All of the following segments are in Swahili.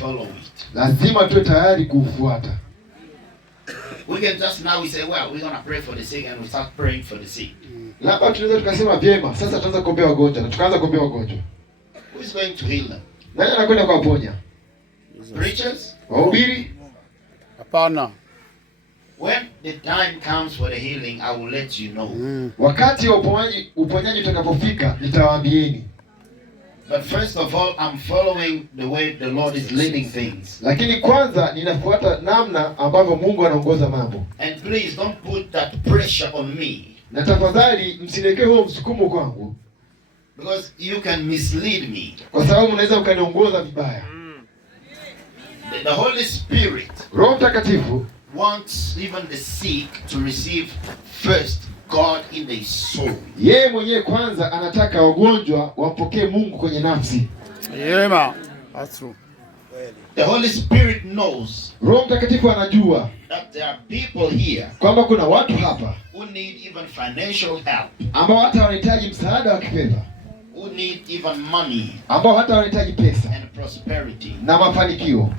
follow it. Lazima tuwe tayari kufuata. We can just now we say, well, we're going to pray for the sick, and we start praying for the sick. Labda tunaweza tukasema vyema, sasa tutaanza kuombea wagonjwa na tukaanza kuombea wagonjwa. Who is going to heal them? Nani anakwenda kuwaponya? Preachers? Wahubiri? Hapana. When the time comes for the healing, I will let you know. Wakati wa uponyaji utakapofika nitawaambieni. But first of all, I'm following the way the Lord is leading things. Lakini kwanza ninafuata namna ambavyo Mungu anaongoza mambo. And please don't put that pressure on me. Na tafadhali msiniwekee huo msukumo kwangu. Because you can mislead me. Kwa sababu mnaweza ukaniongoza vibaya. The Holy Spirit, Roho Mtakatifu, wants even the sick to receive first God in their soul. yeye mwenyewe kwanza anataka wagonjwa wampokee Mungu kwenye nafsi. Yema. That's true. The Holy Spirit knows Roho Mtakatifu anajua that there are people here kwamba kuna watu hapa who need even financial help, ambao hata wanahitaji msaada wa kifedha, who need even money ambao hata wanahitaji pesa and prosperity. na mafanikio.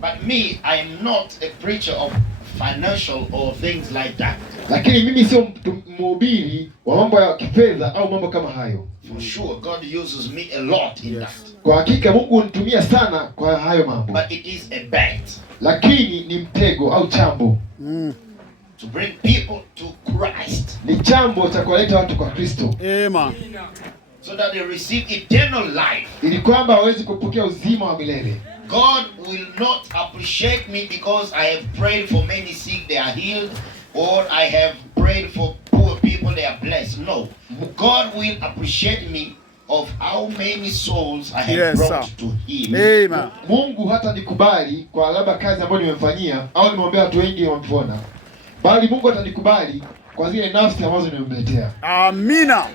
But me, I am not a preacher of financial or things like that. Lakini mimi sio mhubiri wa mambo ya kifedha au mambo kama hayo. For sure, God uses me a lot in that. Kwa hakika Mungu hunitumia sana kwa hayo mambo. But it is a bet. Lakini ni mtego au chambo. To bring people to Christ. Ni chambo cha kuleta watu kwa Kristo. Amen. So that they receive eternal life. Ili kwamba waweze kupokea uzima wa milele. God will not appreciate me because I have prayed for many sick, they are healed, or I have prayed for poor people, they are blessed. No. God will appreciate me of how many souls I have brought to Him. Amen. Mungu hata nikubali kwa labda kazi ambayo nimemfanyia au nimeombea watu wengi wamepona. Bali Mungu atanikubali kwa zile nafsi ambazo nimemletea. Amina.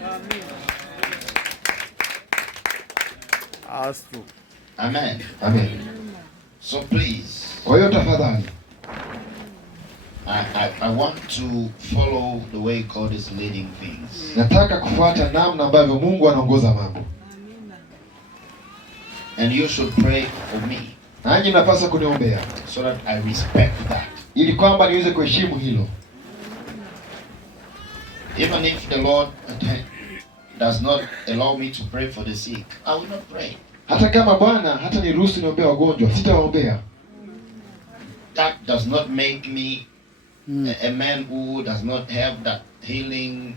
That's true. Amen. Amen. So please, Kwa hiyo tafadhali, I want to follow the way God is leading things. nataka kufuata namna ambavyo Mungu anaongoza mambo. And you should pray for me. Nanyi mnapaswa kuniombea So that I respect that. ili kwamba niweze kuheshimu hilo. Even if the Lord does not allow me to pray for the sick, I will not pray. Hata kama Bwana hata niruhusu niombea wagonjwa, sitawaombea. That does not make me a man who does not have that healing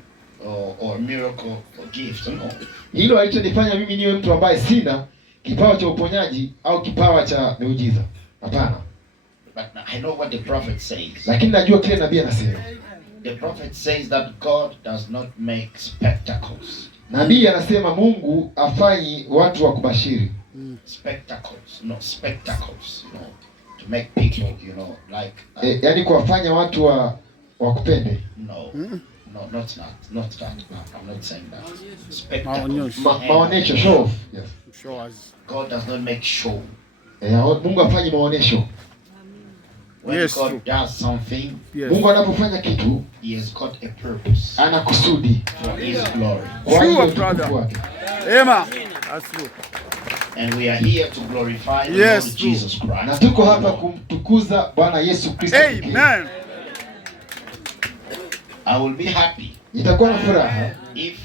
or miracle or gift. No. Hilo halitanifanya mimi niwe mtu ambaye sina kipawa cha uponyaji au kipawa cha miujiza. Hapana. But I know what the prophet says. Lakini najua kile nabii anasema. The prophet says that God does not make spectacles. Nabii anasema Mungu afanyi watu wa kubashiri. Spectacles, no spectacles, you know, to make people, you know, like. Yani kuwafanya watu wa kupende. No, not that. I'm not saying that. Spectacles. Maonesho, show off. Yes. Show us. God does not make show. Mungu afanyi maonesho. When God does something, Mungu anapofanya kitu, He has got a purpose. ana kusudi For His glory. Sure, brother. Amen. That's true. And we are here to glorify the Lord Jesus Christ. Na tuko hapa kumtukuza Bwana Yesu Kristo. Amen. I will be happy. Nitakuwa na furaha If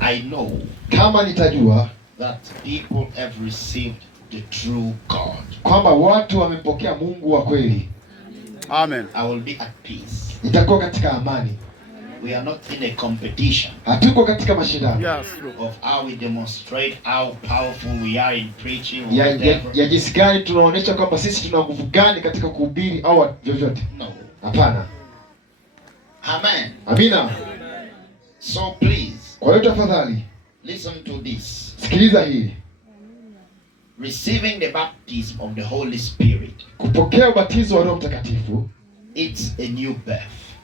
I know kama nitajua that people have received the true God. kwamba watu wamempokea Mungu wa kweli. Amen. I will be at peace. Nitakuwa katika amani. We are not in a competition. Hatuko katika mashindano. Yes, of how we demonstrate how powerful we are in preaching or ya jinsi gani tunaonyesha kwamba sisi tuna nguvu gani katika kuhubiri au vyovyote. No. Hapana. Amen. Amina. So please. Kwa hiyo tafadhali, listen to this. Sikiliza hili. Receiving the baptism of the Holy Spirit. Kupokea ubatizo wa Roho Mtakatifu. It's a new birth.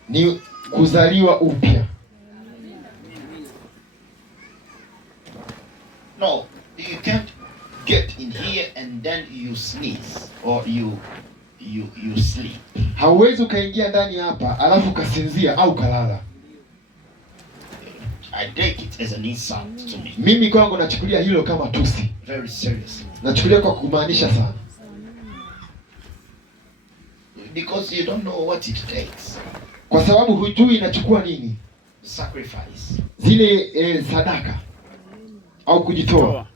Ni kuzaliwa upya. No, you can't get in here and then you sneeze or you sleep. Hauwezi ukaingia ndani hapa alafu kasinzia au kalala. I take it as an insult to me. Mimi kwangu nachukulia hilo kama tusi. Very serious. Nachukulia kwa kumaanisha sana. Because you don't know what it takes. Kwa sababu hujui inachukua nini. Sacrifice. Zile sadaka au kujitoa.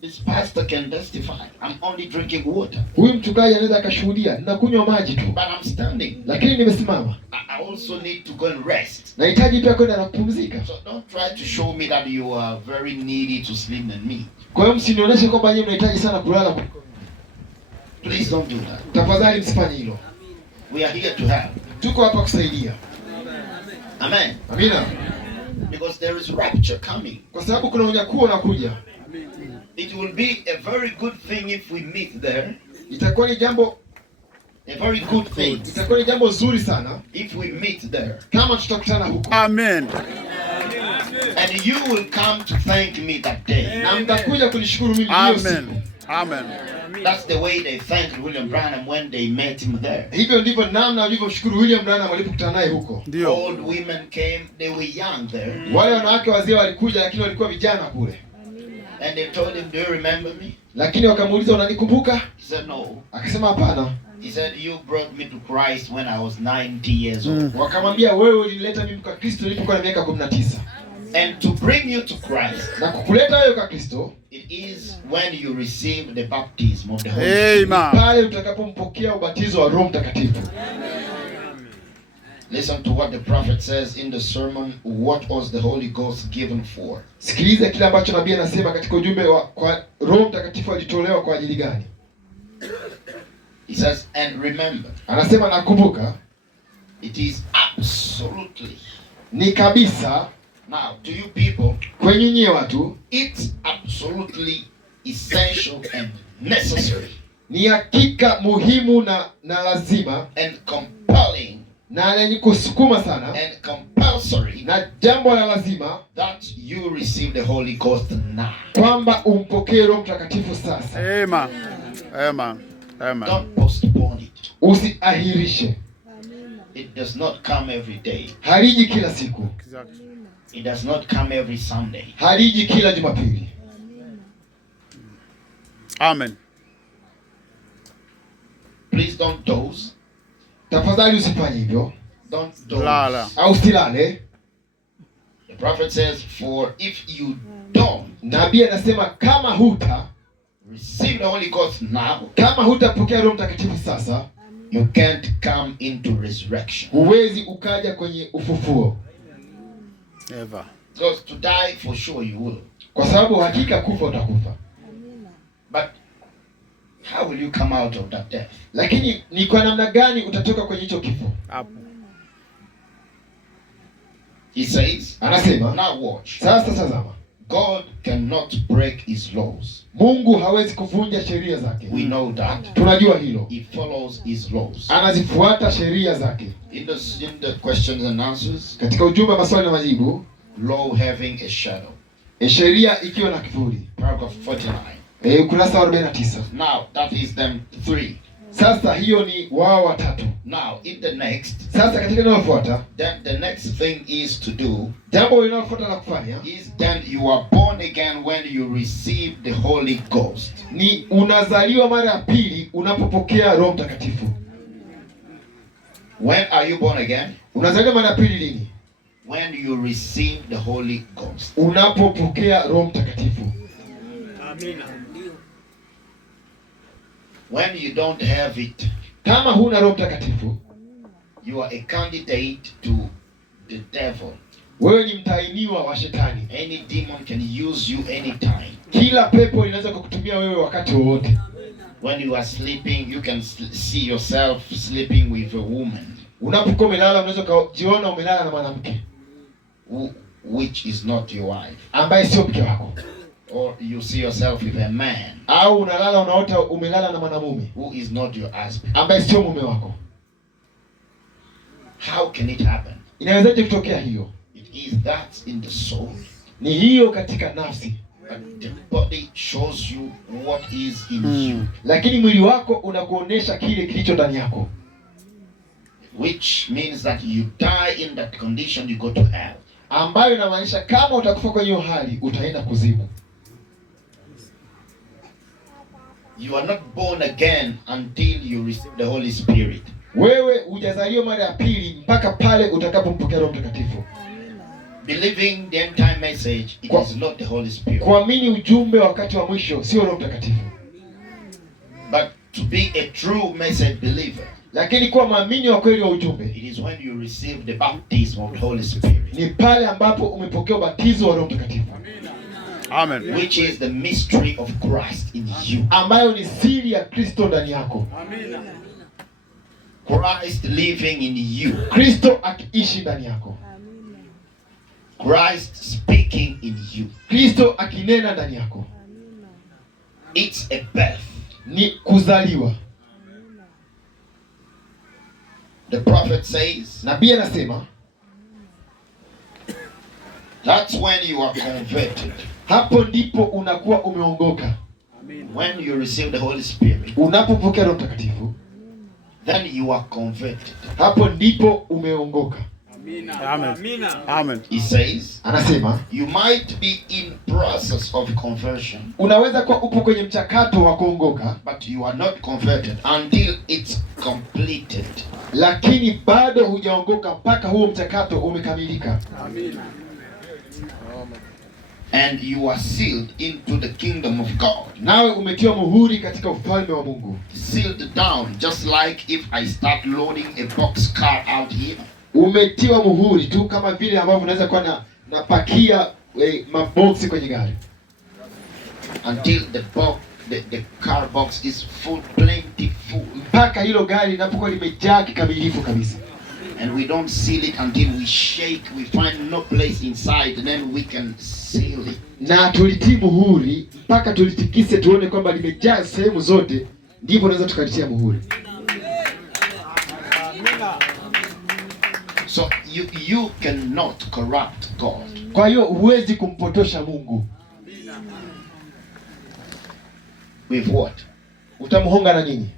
This pastor can testify. I'm only drinking water. Huyu mchungaji anaweza akashuhudia, ninakunywa maji tu. But I'm standing. Lakini nimesimama. I also need to go and rest. Nahitaji pia kwenda na kupumzika. So don't try to show me that you are very needy to sleep than me. Kwa hiyo msinionyeshe kwamba yeye mnahitaji sana kulala. Please don't do that. Tafadhali msifanye hilo. We are here to help. Tuko hapa kusaidia. Amen. Amina. Because there is rapture coming. Kwa sababu kuna unyakuo unakuja. It will be a very good thing if we meet there. Itakuwa ni jambo very good thing. Itakuwa ni jambo zuri sana if we meet there. Kama tutakutana huko. Amen. And you will come to thank me that day. Na mtakuja kunishukuru mimi hiyo siku. Amen. Amen. That's the way they thanked William Branham when they met him there. Hivyo ndivyo namna walivyomshukuru William Branham walipokutana naye huko. Ndio. Old women came, they were young there. Wale wanawake wazee walikuja lakini walikuwa vijana kule. And they told him, "Do you remember me?" Lakini wakamuuliza unanikumbuka? He said no. Akasema hapana. He said, "You brought me to Christ when I was 90 years old." Wakamwambia wewe ulinileta mimi kwa Kristo nilipokuwa na miaka 19. And to bring you to Christ, na kukuleta wewe kwa Kristo, it is when you receive the baptism of the Holy Spirit. Amen. Pale utakapompokea ubatizo wa Roho Mtakatifu. Listen to what the prophet says in the sermon, what was the Holy Ghost given for? Sikiliza kile ambacho nabii anasema katika ujumbe wa kwa Roho Mtakatifu alitolewa kwa ajili gani? He says, and remember. Anasema nakumbuka. It is absolutely. Ni kabisa. Now, to you people, kwenye nyie watu, it's absolutely essential and necessary. Ni hakika muhimu na lazima and compelling na lenye kusukuma sana and compulsory na jambo la lazima that you receive the Holy Ghost now. Kwamba umpokee Roho Mtakatifu sasa. Amen. Amen. Amen. Don't postpone it. Usiahirishe. It does not come every day. Haliji kila siku. Exactly. It does not come every Sunday. Haliji kila Jumapili. Amen. Please don't doze. Tafadhali usifanye hivyo. Don't doze. Lala. Au usilale. The prophet says, for if you don't, nabii anasema kama huta receive the Holy Ghost now, kama hutapokea Roho Mtakatifu sasa, you can't come into resurrection. Huwezi ukaja kwenye ufufuo. Ever. Because to die for sure you will. Kwa sababu hakika kufa utakufa. But how will you come out of that death? Lakini ni kwa namna gani utatoka kwenye hicho kifo? Hapo. He says, anasema, now watch. Sasa tazama. God cannot break his laws. Mungu hawezi kuvunja sheria zake. We know that. Tunajua hilo. He follows his laws. Anazifuata sheria zake. In the questions and answers, katika ujumbe wa maswali na majibu, law having a shadow. Sheria ikiwa na kivuli. Paragraph 49. Ukurasa wa 49. Now that is them three. Sasa hiyo ni wao watatu. Now in the next. Sasa katika linalofuata, then the next thing is to do. Jambo linalofuata la kufanya is then you are born again when you receive the Holy Ghost. Ni unazaliwa mara ya pili unapopokea Roho Mtakatifu. When are you born again? Unazaliwa mara ya pili lini? When you receive the Holy Ghost. Unapopokea Roho Mtakatifu. Amina. When you don't have it, kama huna Roho Mtakatifu, you are a candidate to the devil. Wewe ni mtainiwa wa shetani. Any demon can use you anytime. Kila pepo linaweza kukutumia wewe wakati wowote. When you are sleeping, you can see yourself sleeping with a woman. Unapokuwa umelala unaweza kujiona umelala na mwanamke which is not your wife. Ambaye sio mke wako. Or you see yourself with a man. Au unalala unaota umelala na mwanamume who is not your husband. Ambaye sio mume wako. How can it happen? Inawezaje kutokea hiyo? It is that in the soul. Ni hiyo katika nafsi. But the body shows you what is in you. Lakini mwili wako unakuonesha kile kilicho ndani yako. Which means that you die in that condition, you go to hell. ambayo inamaanisha kama utakufa kwenye hiyo hali utaenda kuzimu. You are not born again until you receive the Holy Spirit. Wewe hujazaliwa mara ya pili mpaka pale utakapompokea Roho Mtakatifu. Believing the end time message, it is not the Holy Spirit. Kuamini ujumbe wakati wa mwisho sio Roho Mtakatifu. But to be a true message believer, lakini kuwa maamini wa kweli wa ujumbe, it is when you receive the baptism of the Holy Spirit. Ni pale ambapo umepokea ubatizo wa Roho Mtakatifu. Amen. Which is the mystery of Christ in you. Ambayo ni siri ya Kristo ndani yako. Amina. Christ living in you. Kristo akiishi ndani yako. Christ speaking in you. Kristo akinena ndani yako. It's a birth. Ni kuzaliwa. The prophet says, nabii anasema, that's when you are converted. Hapo ndipo unakuwa umeongoka. When you receive the Holy Spirit, unapopokea Roho Mtakatifu, then you are converted. Hapo ndipo umeongoka. Amen. Amen. He says, anasema, you might be in process of conversion. Unaweza kuwa upo kwenye mchakato wa kuongoka, but you are not converted until it's completed. Lakini bado hujaongoka mpaka huo mchakato umekamilika. Amen. And you are sealed into the kingdom of God. Nawe umetiwa muhuri katika ufalme wa Mungu. Sealed down, just like if I start loading a box car out here. Umetiwa muhuri tu kama vile ambavyo unaweza kuwa napakia maboksi kwenye gari. Until the car box is full, plenty full. Mpaka hilo gari linapokuwa limejaa kikamilifu kabisa. And we don't seal it until we shake, we find no place inside, and then we can seal it. Na tulitii muhuri mpaka tulitikise tuone kwamba limejaa sehemu zote, ndipo tunaweza tukalitia muhuri. So you cannot corrupt God. Kwa hiyo huwezi kumpotosha Mungu. With what? Utamhonga na nini?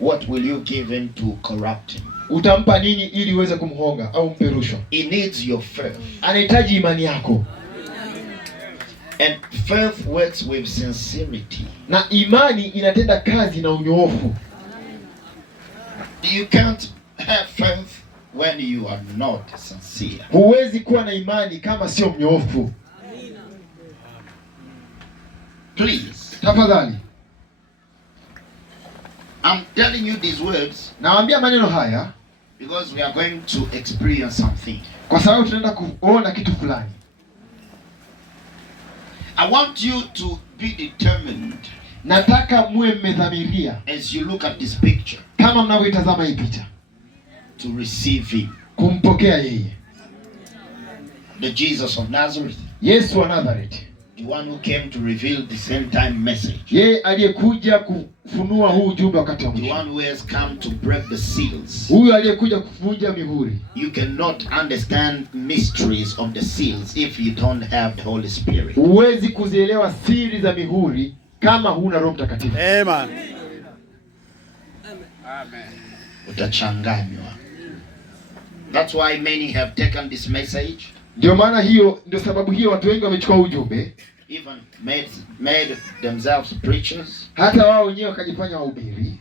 What will you give him to corrupt him? Utampa nini ili uweze kumhonga au mpe rushwa? He needs your faith. Anahitaji imani yako. And faith works with sincerity. Na imani inatenda kazi na unyoofu. You can't have faith when you are not sincere. Huwezi kuwa na imani kama sio mnyoofu. Please, tafadhali. I'm telling you these words. Nawaambia maneno haya because we are going to experience something. Kwa sababu tunaenda kuona kitu fulani. I want you to be determined. Nataka muwe mmedhamiria as you look at this picture. Kama mnavyoitazama hii picha. To receive him. Kumpokea yeye. The Jesus of Nazareth. Yesu wa Nazareth. The one who came to reveal the same time message. Yeye aliyekuja kufunua huu ujumbe wakati wa mwisho. The one who has come to break the seals. Huyu aliyekuja kuvunja mihuri. You cannot understand mysteries of the seals if you don't have the Holy Spirit. Huwezi kuzielewa siri za mihuri kama huna Roho Mtakatifu. Amen. Utachanganywa. That's why many have taken this message. Ndio maana hiyo, ndio sababu hiyo watu wengi wamechukua ujumbe. Even made themselves preachers. Hata wao wenyewe wakajifanya wahubiri.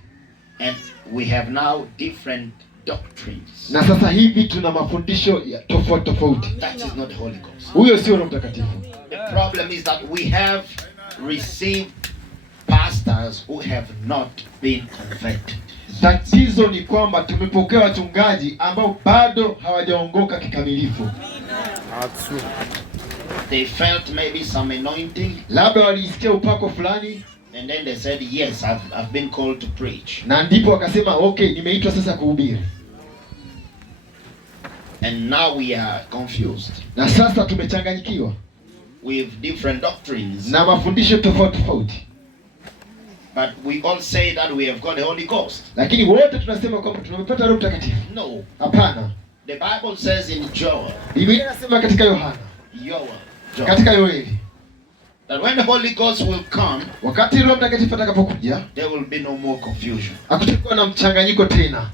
And we have now different doctrines. Na sasa hivi tuna mafundisho ya tofauti. That is not the Holy Ghost. Huyo sio Roho Mtakatifu. The problem is that we have received pastors who have not been converted. Tatizo ni kwamba tumepokea wachungaji ambao bado hawajaongoka kikamilifu. They felt maybe some anointing. Labda walisikia upako fulani. And then they said, yes, I've been called to preach. Na ndipo wakasema, okay, nimeitwa sasa kuhubiri. And now we are confused. Na sasa tumechanganyikiwa. With different doctrines. Na mafundisho tofauti. But we all say that we have got the Holy Ghost. Lakini wote tunasema kwamba tumepata Roho Mtakatifu. No. Hapana. The Bible says in Joel. Biblia inasema katika Yohana. Joel. Katika Yoeli. That when the Holy Ghost will come, wakati Roho Mtakatifu atakapokuja, there will be no more confusion. Hakutakuwa na mchanganyiko tena.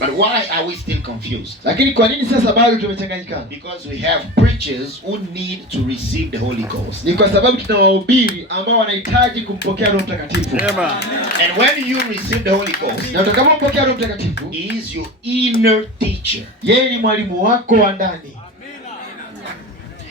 But why are we still confused? Lakini kwa nini sasa bado tumechanganyikana? Because we have preachers who need to receive the Holy Ghost. Ni kwa sababu tuna wahubiri ambao wanahitaji kumpokea Roho Mtakatifu. And when you receive the Holy Ghost, na utakapompokea Roho Mtakatifu, he is your inner teacher. Yeye ni mwalimu wako wa ndani.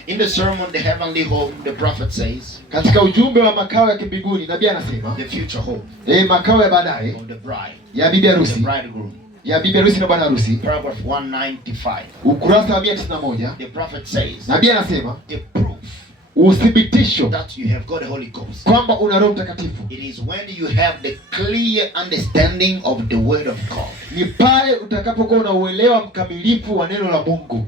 In the sermon, The Heavenly Home, the prophet says, katika ujumbe wa makao ya mbinguni, nabii anasema, the future home, makao ya baadaye of the bride, ya bibi harusi, the bridegroom, ya bibi harusi na bwana harusi. Paragraph 195. Ukurasa wa 191. The prophet says, nabii anasema, the proof, uthibitisho that you have got the Holy Ghost, kwamba una Roho Mtakatifu, it is when you have the clear understanding of the word of God. Ni pale utakapokuwa unauelewa mkamilifu wa neno la Mungu.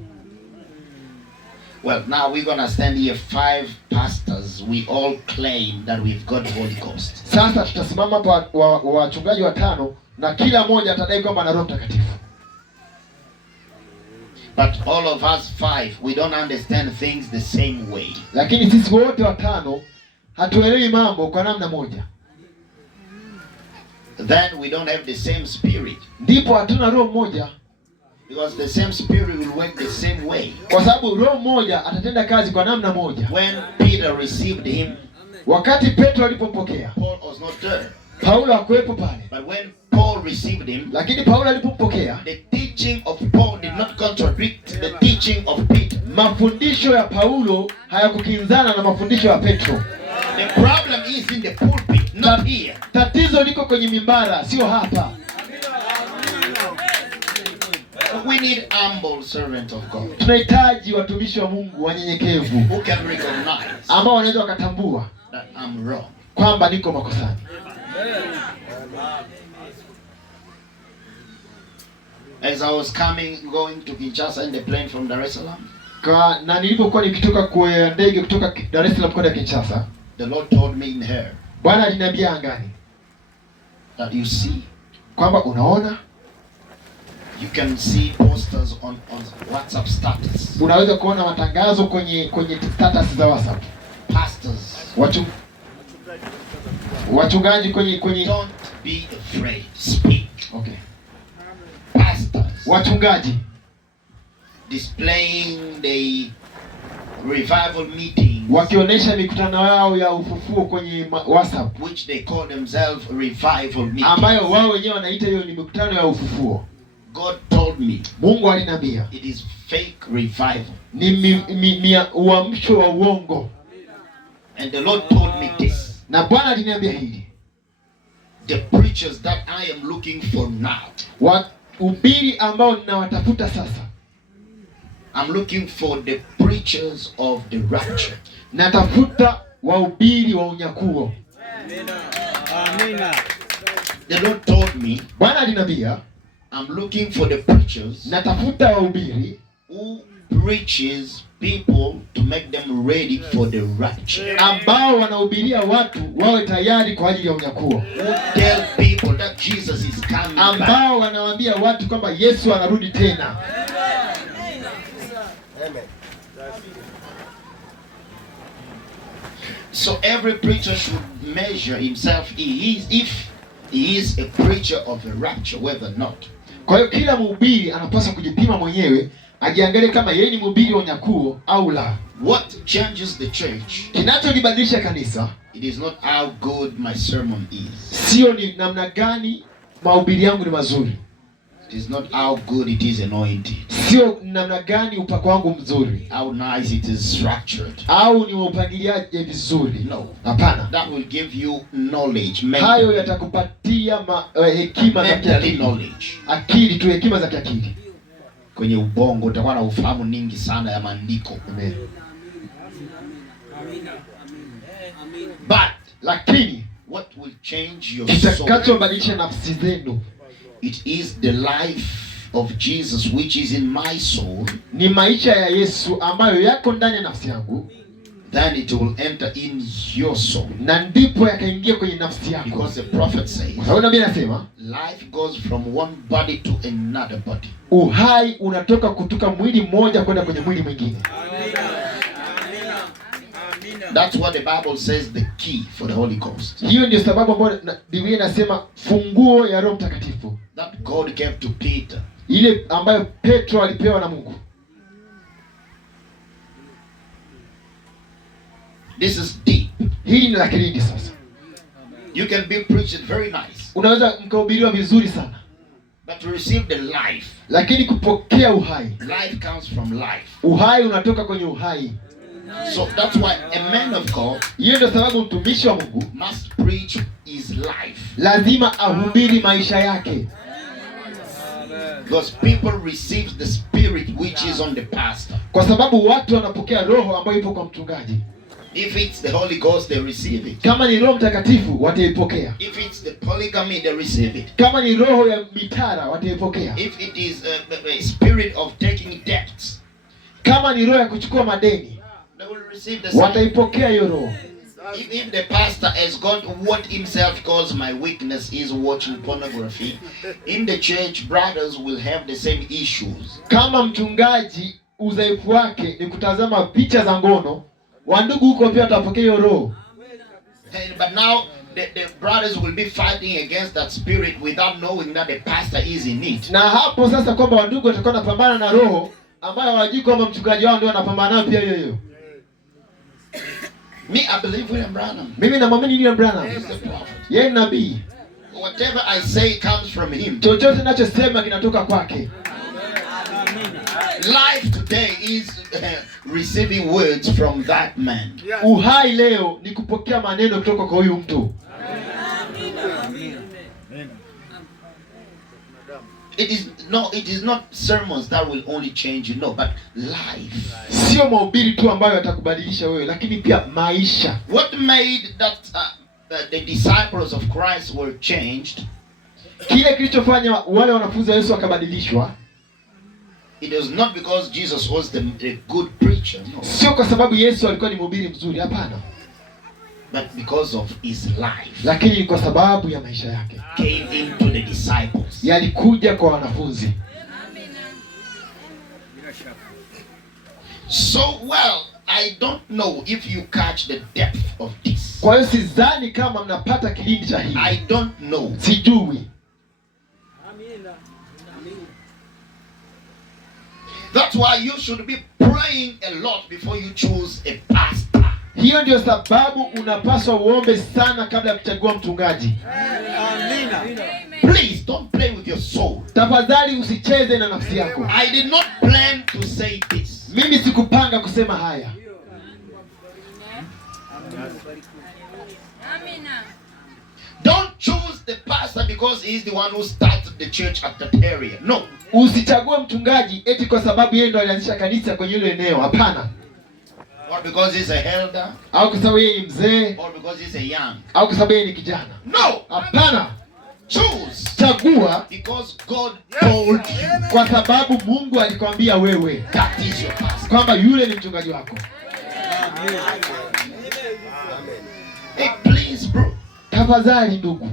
Well, now we're gonna stand here 5 pastors. We all claim that we've got the Holy Ghost. Sasa tutasimama hapa wachungaji 5 na kila mmoja atadai kwamba ana Roho Mtakatifu. But all of us 5, we don't understand things the same way. Lakini sisi wote 5 hatuelewi mambo kwa namna moja. Then we don't have the same spirit. Ndipo hatuna roho moja. Because the same spirit will work the same way. Kwa sababu roho moja atatenda kazi kwa namna moja. When Peter received him, wakati Petro alipompokea, Paul was not there. Paulo hakuwepo pale. But when Paul received him, lakini Paulo alipompokea, the teaching of Paul did not contradict the teaching of Peter. Mafundisho ya Paulo hayakukinzana na mafundisho ya Petro. The problem is in the pulpit, not here. Tatizo liko kwenye mimbara, sio hapa. We need humble servant of God. Tunahitaji watumishi wa Mungu wanyenyekevu, who can recognize ambao wanaweza wakatambua that I'm wrong, kwamba niko makosani. As I was going to Kinshasa in the plane from Dar es Salaam, na nilipokuwa nikitoka kwa ndege kutoka Dar es Salaam kwenda Kinshasa, the Lord told me in her, Bwana aliniambia angani, that you see, kwamba unaona, you can see posters on WhatsApp status. Unaweza kuona matangazo kwenye status za WhatsApp. Pastors, wachungaji kwenye don't be afraid, speak. Okay. Pastors, wachungaji displaying the revival meetings, wakionyesha mikutano yao ya ufufuo kwenye WhatsApp, which they call themselves revival meetings, ambayo wao wenyewe wanaita hiyo ni mikutano ya ufufuo. God told me, Mungu aliniambia, it is fake revival. Ni uamsho wa uongo. And the Lord told me this. Na Bwana aliniambia hili. The preachers that I am looking for now, wahubiri ambao ninawatafuta sasa, I'm looking for the preachers of the rapture. Natafuta wahubiri wa unyakuo. Amina. The Lord told me, Bwana aliniambia, I'm looking for the preachers, natafuta wahubiri who preaches people to make them ready for the rapture, ambao wanahubiria watu wawe tayari kwa ajili ya unyakuo, who tell people that Jesus is coming back, ambao wanawaambia watu kwamba Yesu anarudi tena. Amen. So every preacher should measure himself if he is a preacher of the rapture, whether or not. Kwa hiyo kila mhubiri anapaswa kujipima mwenyewe, ajiangalie kama yeye ni mhubiri wa unyakuo au la. What changes the church? Kinachobadilisha kanisa, it is not how good my sermon is. Sio ni namna gani mahubiri yangu ni mazuri. It is not how good it is anointed. Sio namna gani upako wangu mzuri. How nice it is structured. Au ni upangiliaje vizuri. No. Hapana. That will give you knowledge. Hayo yatakupatia hekima za kiakili. Akili tu, hekima za kiakili. Kwenye ubongo utakuwa na ufahamu nyingi sana ya maandiko. Amen. But lakini what will change your soul? Kitakachobadilisha nafsi zenu, it is the life of Jesus which is in my soul. Ni maisha ya Yesu ambayo yako ndani ya nafsi yangu. Then it will enter in your soul. Na ndipo yakaingia kwenye nafsi yako. Because the prophet says, nabii anasema, life goes from one body to another body. Uhai unatoka kutoka mwili mmoja kwenda kwenye mwili mwingine. That's what the Bible says, the key for the Holy Ghost. Hiyo ndio sababu ambayo Biblia inasema funguo ya Roho Mtakatifu. that God gave to Peter. Ile ambayo Petro alipewa na Mungu. This is deep. Hii ni la kilindi sasa. You can be preached very nice. Unaweza mkahubiriwa vizuri sana. But to receive the life. Lakini kupokea uhai. Life comes from life. Uhai unatoka kwenye uhai. So that's why a man of God, hiyo ndio sababu mtumishi wa Mungu must preach his life. Lazima ahubiri maisha yake. Because people receive the spirit which is on the pastor. Kwa sababu watu wanapokea roho ambayo ipo kwa mchungaji. If it's the Holy Ghost, they receive it. Kama ni Roho Mtakatifu wataipokea. If it's the polygamy, they receive it. Kama ni roho ya mitara wataipokea. If it is a spirit of taking debts, kama ni roho ya kuchukua madeni, they will receive the same. Wataipokea hiyo roho. If the pastor has got what himself calls my weakness is watching pornography, in the church brothers will have the same issues. Kama mchungaji udhaifu wake ni kutazama picha za ngono, wandugu huko pia watapokea hiyo roho. But now the brothers will be fighting against that spirit without knowing that the pastor is in it. Na hapo sasa kwamba wandugu watakuwa wanapambana na roho ambayo hawajui kwamba mchungaji wao ndio anapambana nayo pia hiyo. Me, I believe William Branham. Mimi namwamini William Branham. He's the prophet. Yeye ni nabii. Whatever I say comes from him. Chochote ninachosema kinatoka kwake. Life today is receiving words from that man. Uhai leo ni kupokea maneno kutoka kwa huyu mtu. It is not sermons that will only change you, no, but life. Sio mahubiri tu ambayo yatakubadilisha wewe, lakini pia maisha. What made that the disciples of Christ were changed? Kile kilichofanya wale wanafunzi wa Yesu wakabadilishwa, it was not because Jesus was a good preacher, no. Sio kwa sababu Yesu alikuwa ni mhubiri mzuri, hapana. But because of his life. Lakini kwa sababu ya maisha yake. Came into the disciples. Yalikuja kwa wanafunzi. So well, I don't know if you catch the depth of this. Kwa hiyo sidhani kama mnapata kilindi cha hili. I don't know. Sijui. That's why you should be praying a lot before you choose a pastor. Hiyo ndio sababu unapaswa uombe sana kabla ya kuchagua mchungaji. Please don't play with your soul. Tafadhali usicheze na nafsi yako. I did not plan to say this. Mimi sikupanga kusema haya. Don't choose the pastor because he's the one who started the church at that area. No. Usichague mchungaji eti kwa sababu yeye ndo alianzisha kanisa kwenye ile eneo. Hapana. Or because he's a elder. Au kwa sababu yeye ni mzee. Or because he's a young. Au kwa sababu yeye ni kijana. No. Hapana. Choose. Chagua because God told you. Kwa sababu Mungu alikwambia wewe. That is your pastor. Kwamba yule ni mchungaji wako. Hey, please bro. Tafadhali ndugu.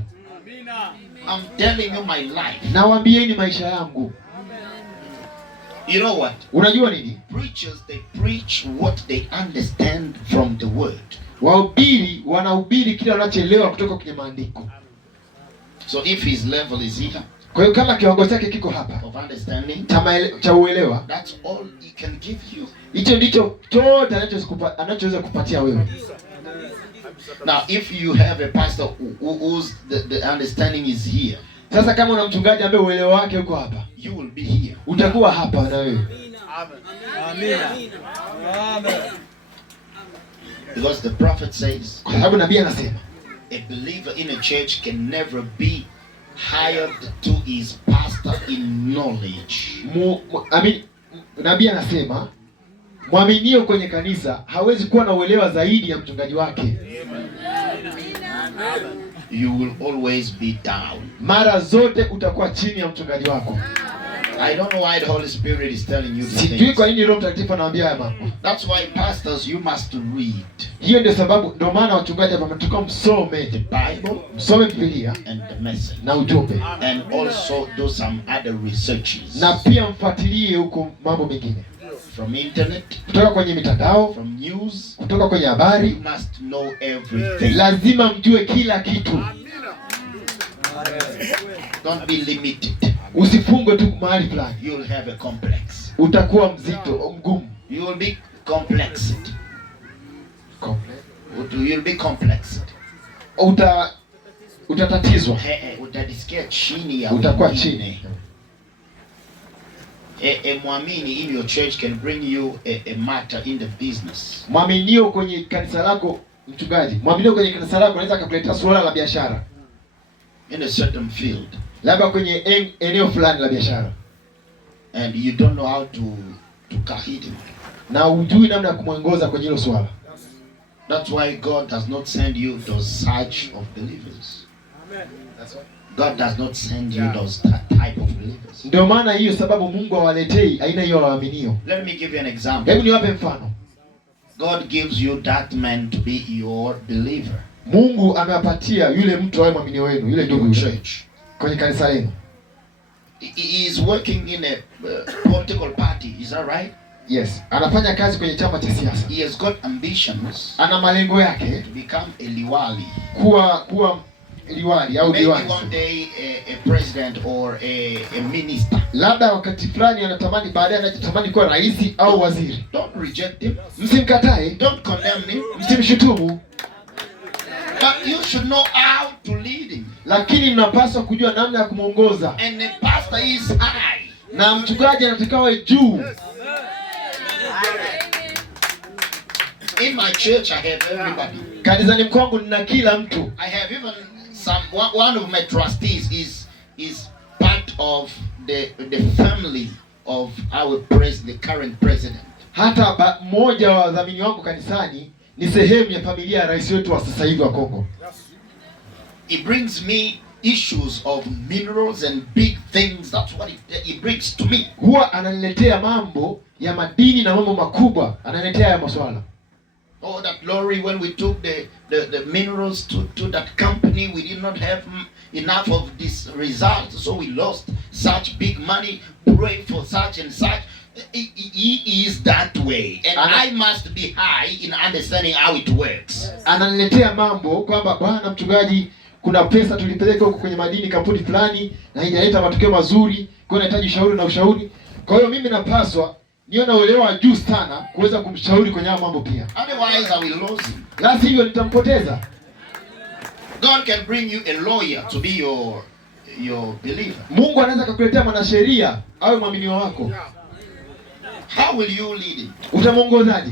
I'm telling you my life. Nawaambieni maisha yangu. You know what? Unajua nini? Preachers, they preach what they understand from the word. Wahubiri wanahubiri kile wanachoelewa kutoka kwenye maandiko. So if his level is here, kwa hiyo kama kiwango chake kiko hapa of understanding, cha uelewa, that's all he can give you. Hicho ndicho chote anachoweza kupatia wewe. Now if you have a pastor whose the understanding is here, sasa kama una mchungaji ambaye uelewa wake uko hapa, you will be here. Utakuwa hapa na wewe. Amen. Amen. Because the prophet says, kwa sababu nabii anasema, a believer in a church can never be hired to his pastor in knowledge. Nabii anasema mwaminio kwenye kanisa hawezi kuwa na uelewa zaidi ya mchungaji wake. You will always be down. Mara zote utakuwa chini ya mchungaji wako. I don't know why the Holy Spirit is telling you this. Sijui kwa nini Roho Mtakatifu anawaambia haya mambo. That's why pastors you must read. Hiyo ndio sababu ndio maana wachungaji hapa mtakuwa msome the Bible, msome Biblia and the message. Na ujumbe. And also do some other researches. Na pia mfuatilie huko mambo mengine. From internet, kutoka kwenye mitandao, from news, kutoka kwenye habari. You must know everything. Lazima mjue kila kitu. Don't be limited. Usifungwe tu mahali fulani. You'll have a complex. Utakuwa mzito, mgumu. You will be complexed. You'll be complexed. Utatatizwa. Utajisikia chini ya utakuwa chini. Muamini in your church can bring you a matter in the business. Mwaminio kwenye kanisa lako, mchungaji, mwaminio kwenye kanisa lako anaweza kukuletea suala la biashara. In a certain field. Labda kwenye eneo fulani la biashara. And you don't know how to guide him. Na hujui namna ya kumwongoza kwenye hilo swala. That's why God does not send you those such of believers. Amen. That's why God does not send you those type of believers. Ndio maana hiyo sababu Mungu hawaletei aina hiyo waaminio. Let me give you an example. Hebu niwape mfano. God gives you that man to be your believer. Mungu amewapatia yule mtu awe mwaminio wenu, yule ndugu church. Kwenye kanisa lenu. He is working in a political party, is that right? Yes, anafanya kazi kwenye chama cha siasa. He has got ambitions. Ana malengo yake to become a liwali. Kuwa liwali au diwani. Maybe one day a president or a minister. Labda wakati fulani anatamani, baadaye anatamani kuwa rais au waziri. Don't reject him. Msimkatae. Don't condemn him. Msimshutumu. But you should know how to lead him. Lakini mnapaswa kujua namna ya kumuongoza. And the pastor is high. Na mchungaji anatakiwa awe juu. In my church I have everybody. Kanisani kwangu nina kila mtu. I have even one of my trustees is part of the family of our the current president. Hata mmoja wa wadhamini wangu kanisani ni sehemu ya familia ya rais wetu wa sasa hivi wa Kongo. He brings me issues of minerals and big things. That's what he brings to me. Huwa ananiletea mambo ya madini na mambo makubwa. Ananiletea ya maswala. Oh, that lorry, when we took the minerals to that company, we did not have enough of this result, so we lost such big money. Pray for such and such. He is that way, and I must be high in understanding how it works. Ananiletea mambo kwamba bwana mchungaji, kuna pesa tulipeleka huko kwenye madini kampuni fulani na haijaleta matokeo mazuri, kwa hiyo nahitaji ushauri. Kwa hiyo mimi napaswa niwe na uelewa juu sana kuweza kumshauri kwenye hayo mambo pia. Otherwise I will lose him. La sivyo nitampoteza. God can bring you a lawyer to be your believer. Mungu anaweza kukuletea mwanasheria awe mwaminio wako. How will you lead him? Utamuongozaje?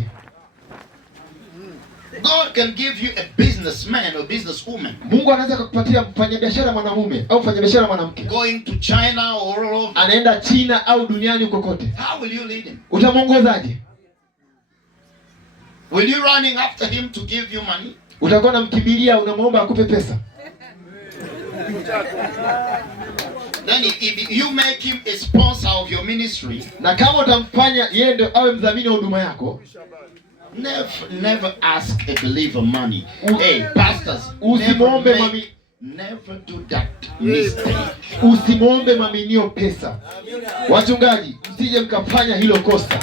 God can give you a businessman or businesswoman. Mungu anaweza kukupatia mfanyabiashara mwanamume au mfanyabiashara mwanamke. Going to China or all over. Anaenda China au duniani kokote. How will you lead him? Utamuongozaje? Will you running after him to give you money? Utakuwa unamkimbilia unamuomba akupe pesa. Then if you make him a sponsor of your ministry, na kama utamfanya yeye ndio awe mdhamini wa huduma yako, never ask a believer money. Hey, pastors, never do that mistake. Usimwombe mwaminio pesa. Wachungaji, msije mkafanya hilo kosa.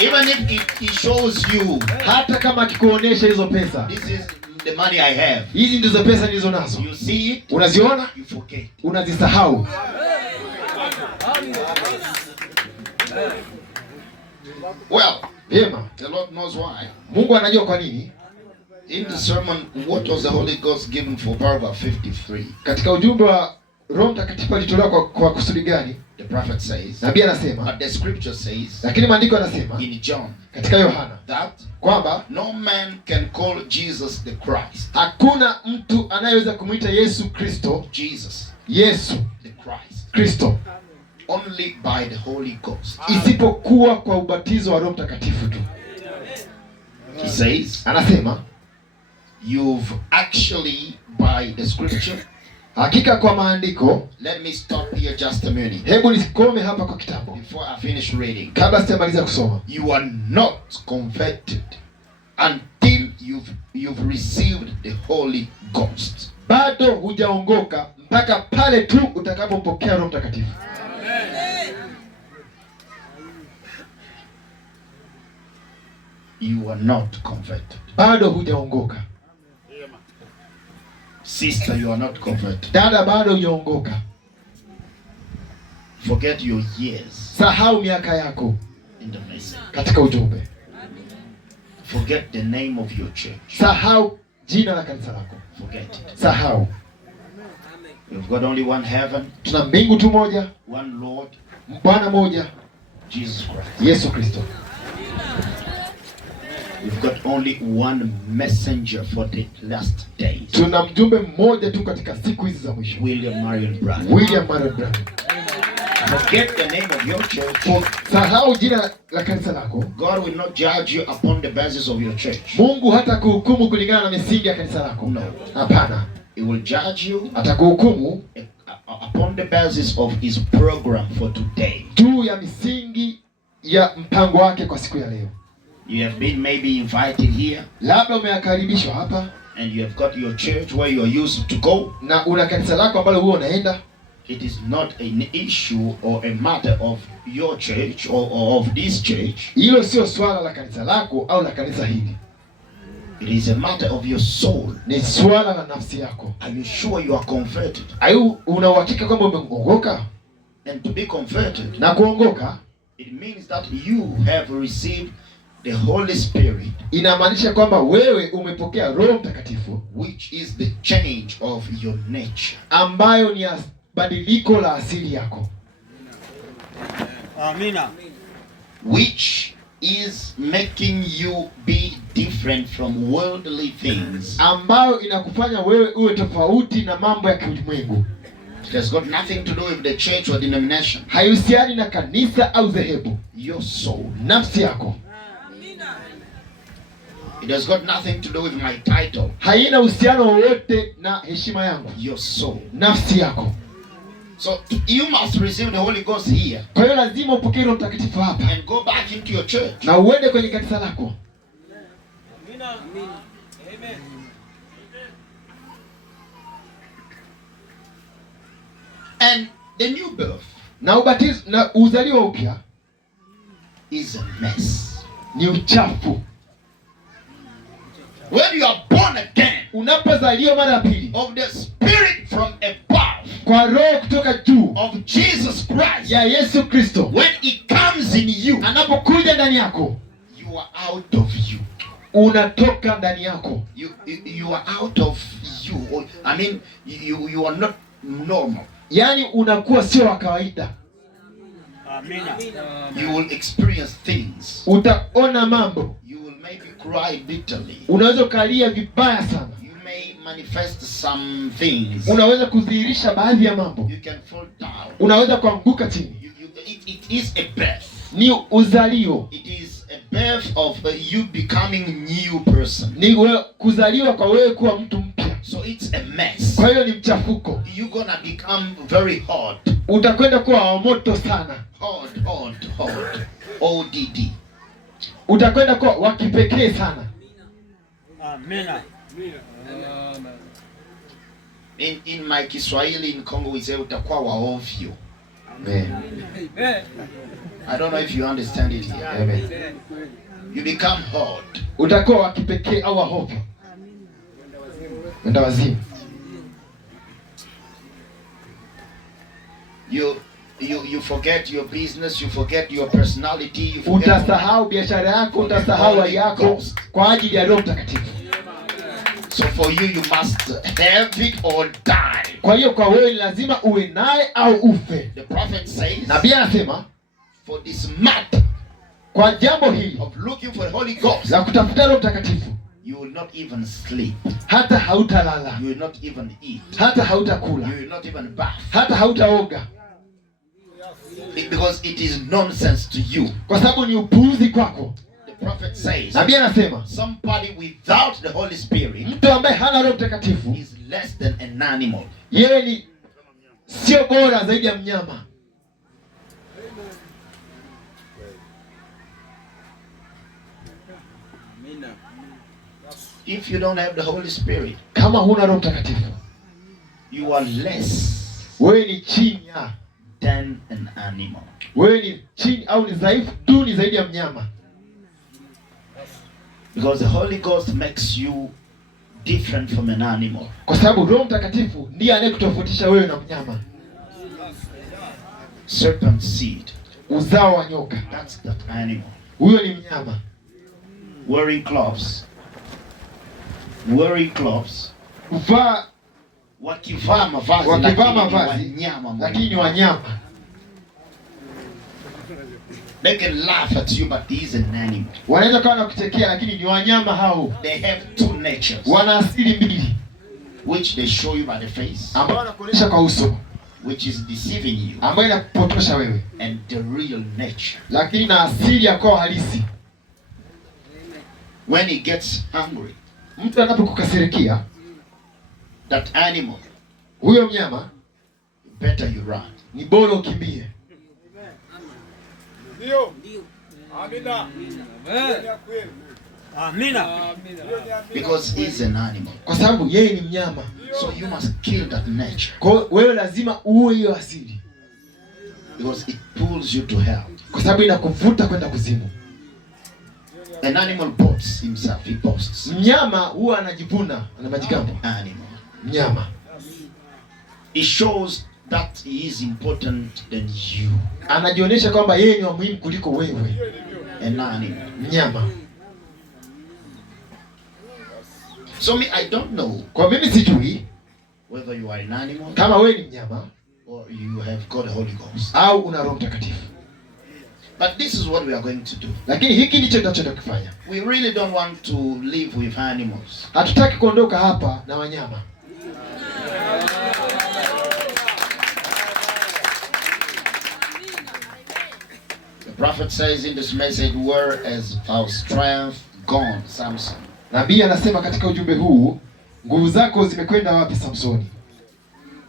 Even if he shows you, hata kama akikuonesha hizo pesa, this is the money I have, hizi ndizo pesa nilizo nazo, you see it, unaziona, you forget, unazisahau. Well, vyema, the Lord knows why. Mungu anajua kwa nini. In the sermon, what was the Holy Ghost given for paragraph 53? Katika ujumbe wa Roho Mtakatifu alitolewa kwa kusudi gani? The prophet says, nabii anasema, but the scripture says, lakini maandiko yanasema in John, katika Yohana, that kwamba no man can call Jesus the Christ. Hakuna mtu anayeweza kumuita Yesu Kristo, Yesu the Christ, Kristo, only by the Holy Ghost, isipokuwa kwa ubatizo wa Roho Mtakatifu tu. He says, anasema, you've actually by the scripture, hakika kwa maandiko. Let me stop here just a minute. Hebu nisikome hapa kwa kitabu. Before I finish reading. Kabla sijamaliza kusoma. You are not converted until you've received the Holy Ghost. Bado hujaongoka mpaka pale tu utakapopokea Roho Mtakatifu. Amen. You are not converted. Bado hujaongoka. Sister, you are not converted. Dada, bado hujaongoka. Forget your years Sahau miaka yako in the message. katika ujumbe. Forget the name of your church. Sahau jina la kanisa lako. Forget it. Sahau. We've got only one heaven, Tuna mbingu tu moja, one Lord, Bwana moja, Jesus Christ. Yesu Kristo. We've got only one messenger for the last days. Tuna mjumbe mmoja tu katika siku hizi za mwisho. William Marion Branham. William Marion Branham. Forget the name of your church. Sahau jina la kanisa lako. God will not judge you upon the basis of your church. Mungu hata kuhukumu kulingana na misingi ya kanisa lako. No. Hapana. He will judge you Atakuhukumu upon the basis of his program for today. juu ya misingi ya mpango wake kwa siku ya leo. You have been maybe invited here, Labda umekaribishwa hapa and you have got your church where you are used to go. na una kanisa lako ambalo huwa unaenda. It is not an issue or a matter of your church or of this church. Hilo sio swala la kanisa lako au la kanisa hili. It is a matter of your soul. Ni swala la nafsi yako. Are you sure you are converted? Au una uhakika kwamba umeongoka? And to be converted, Na kuongoka it means that you have received the Holy Spirit, inamaanisha kwamba wewe umepokea Roho Mtakatifu, which is the change of your nature. ambayo ni badiliko la asili yako. Amina. Which is making you be different from worldly things. Ambayo inakufanya wewe uwe tofauti na mambo ya kiulimwengu. It has got nothing to do with the church or denomination. Haihusiani na kanisa au dhehebu. Your soul. Nafsi yako. It has got nothing to do with my title. Haina uhusiano wowote na heshima yangu. Your soul. Nafsi yako. So you must receive the Holy Ghost here. Kwa hiyo lazima upokee Roho Mtakatifu hapa And go back into your church. na uende kwenye kanisa lako. Amina. Amen. And the new birth Na ubatizo na uzaliwa upya is a mess. ni uchafu. When you are born again Unapozaliwa mara ya pili of the Spirit from above, kwa Roho kutoka juu of Jesus Christ, ya Yesu Kristo, when He comes in you, anapokuja ndani yako, you are out of you. unatoka ndani yako. You are out of you. I mean, you are not normal. Yaani unakuwa sio wa kawaida. Amina. You will experience things. Utaona mambo. You will maybe cry bitterly. Unaweza ukalia vibaya sana. You may manifest some things. Unaweza kudhihirisha baadhi ya mambo. You can fall down. Unaweza kuanguka chini. It is a birth. Ni uzalio. It is a birth of you becoming new person. Ni kuzaliwa kwa wewe kuwa mtu mpya. So it's a mess. Kwa hiyo ni mchafuko. You're gonna become very hot. Utakwenda kuwa wa moto sana. Hot. ODD. Utakwenda kuwa wa kipekee sana. Amina. In my Kiswahili in Congo we say utakuwa wa ovyo. Amen. I don't know if you understand it here. Amen. You become hot. Utakuwa wa kipekee au wa hovyo. Wenda wazimu. You forget your business, you forget your personality, you forget. Utasahau biashara yako, utasahau hali yako kwa ajili ya Roho Mtakatifu. So for you must have it or die. Kwa hiyo kwa wewe lazima uwe naye au ufe. The prophet says, Nabii anasema for this matter kwa jambo hili of looking for the Holy Ghost, la kutafuta Roho Mtakatifu, you will not even sleep. hata hautalala, You will not even eat. hata hautakula, You will not even bath. hata hautaoga, Because it is nonsense to you. kwa sababu ni upuuzi kwako. The prophet says, Nabii anasema somebody without the Holy Spirit mtu ambaye hana Roho Mtakatifu is less than an animal. yeye ni sio bora zaidi ya mnyama. If you don't have the Holy Spirit, Kama huna Roho Mtakatifu, you are less wewe ni chini ya, than an animal. wewe ni chini au ni dhaifu tu, ni zaidi ya mnyama. Because the Holy Ghost makes you different from an animal. Kwa sababu Roho Mtakatifu ndiye anayekutofautisha wewe na mnyama. Serpent seed, uzao wa nyoka, that's that animal. Huyo ni mnyama. Wearing gloves, wakivaa mavazi lakini ni wanyama. They can laugh at you, but he is an animal. Wanaweza kuwa wanakuchekea lakini ni wanyama hao. They have two natures. Wana asili mbili, which they show you by the face, ambao wanakuonesha kwa uso, which is deceiving you, ambao inakupotosha wewe, and the real nature, lakini na asili yako halisi. When he gets hungry, mtu anapokukasirikia, that animal, huyo mnyama, better you run. Ni bora ukimbie. Ndio. Amina. Amina. Because he's an animal. Kwa sababu yeye ni mnyama. So you must kill that nature. Kwa wewe lazima uue hiyo asili. Because it pulls you to hell. Kwa sababu inakuvuta kwenda kuzimu. An animal boasts himself, he boasts. Mnyama huwa anajivuna, ana majigambo. Animal. Mnyama. It shows that he is important than you. Anajionyesha kwamba yeye ni wa muhimu kuliko wewe. An animal. Mnyama. So I don't know. Kwa mimi sijui whether you are an animal, kama wewe ni mnyama, or you have got the Holy Ghost, au una Roho Mtakatifu. But this is what we are going to do. Lakini hiki ndicho tunachotaka kufanya. We really don't want to live with animals. Hatutaki kuondoka hapa na wanyama. The prophet says in this message, where has our strength gone, Samson? Nabii anasema katika ujumbe huu, nguvu zako zimekwenda wapi Samsoni?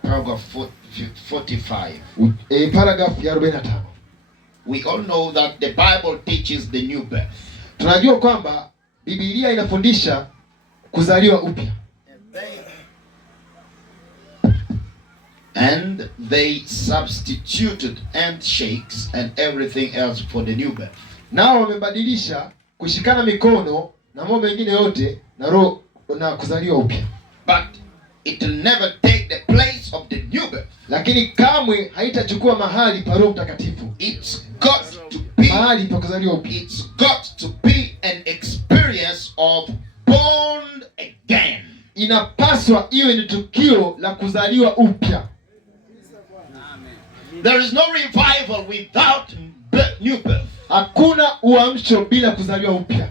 Paragraph 45. Paragraph ya 45. We all know that the Bible teaches the new birth. Tunajua kwamba Biblia inafundisha kuzaliwa upya. And they substituted handshakes and everything else for the new birth. Nao wamebadilisha kushikana mikono na mambo mengine yote na roho na kuzaliwa upya. But it will never take the place of the new birth. Lakini kamwe haitachukua mahali pa Roho Mtakatifu. It's got to be mahali pa kuzaliwa upya. It's got to be an experience of born again. Inapaswa iwe ni tukio la kuzaliwa upya. There is no revival without new birth. Hakuna uamsho bila kuzaliwa upya.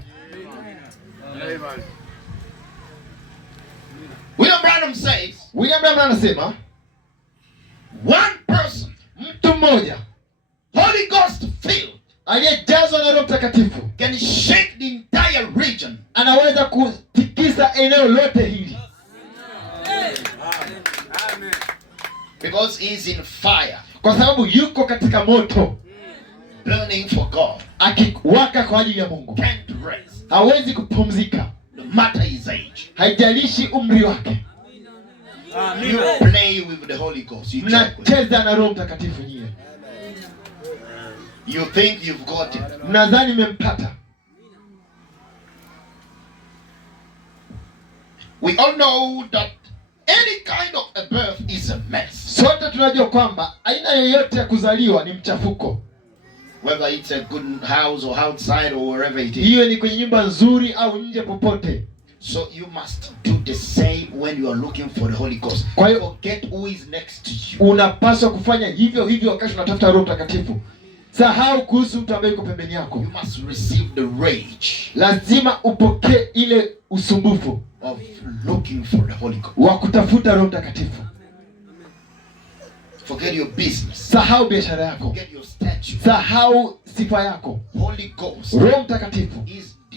William Branham says, William Branham anasema, one person, mtu mmoja, Holy Ghost filled, aliyejazwa na Roho Mtakatifu, can shake the entire region. Anaweza kutikisa eneo lote hili. Because he is in fire. Kwa sababu yuko katika moto. Burning for God. Akiwaka kwa ajili ya Mungu. Can't rest. Hawezi kupumzika. No matter his age. Haijalishi umri wake. You play with the Holy Ghost. Mnacheza na Roho Mtakatifu nyie. You think you've got it. Mnadhani mmempata. We all know that any kind of a birth is a mess. Sote tunajua kwamba aina yoyote ya kuzaliwa ni mchafuko. Whether it's a good house or outside or wherever it is. Iwe ni kwenye nyumba nzuri au nje popote. So you must do the same when you are looking for the Holy Ghost. Kwa hiyo forget who is next to you. Unapaswa kufanya hivyo hivyo wakati unatafuta Roho Mtakatifu. Sahau kuhusu mtu ambaye yuko pembeni yako. You must receive the rage. Lazima upokee ile usumbufu of looking for the Holy Ghost. Wa kutafuta Roho Mtakatifu. Forget your business. Sahau biashara yako. Forget your statue. Sahau sifa yako. Holy Ghost. Roho Mtakatifu is the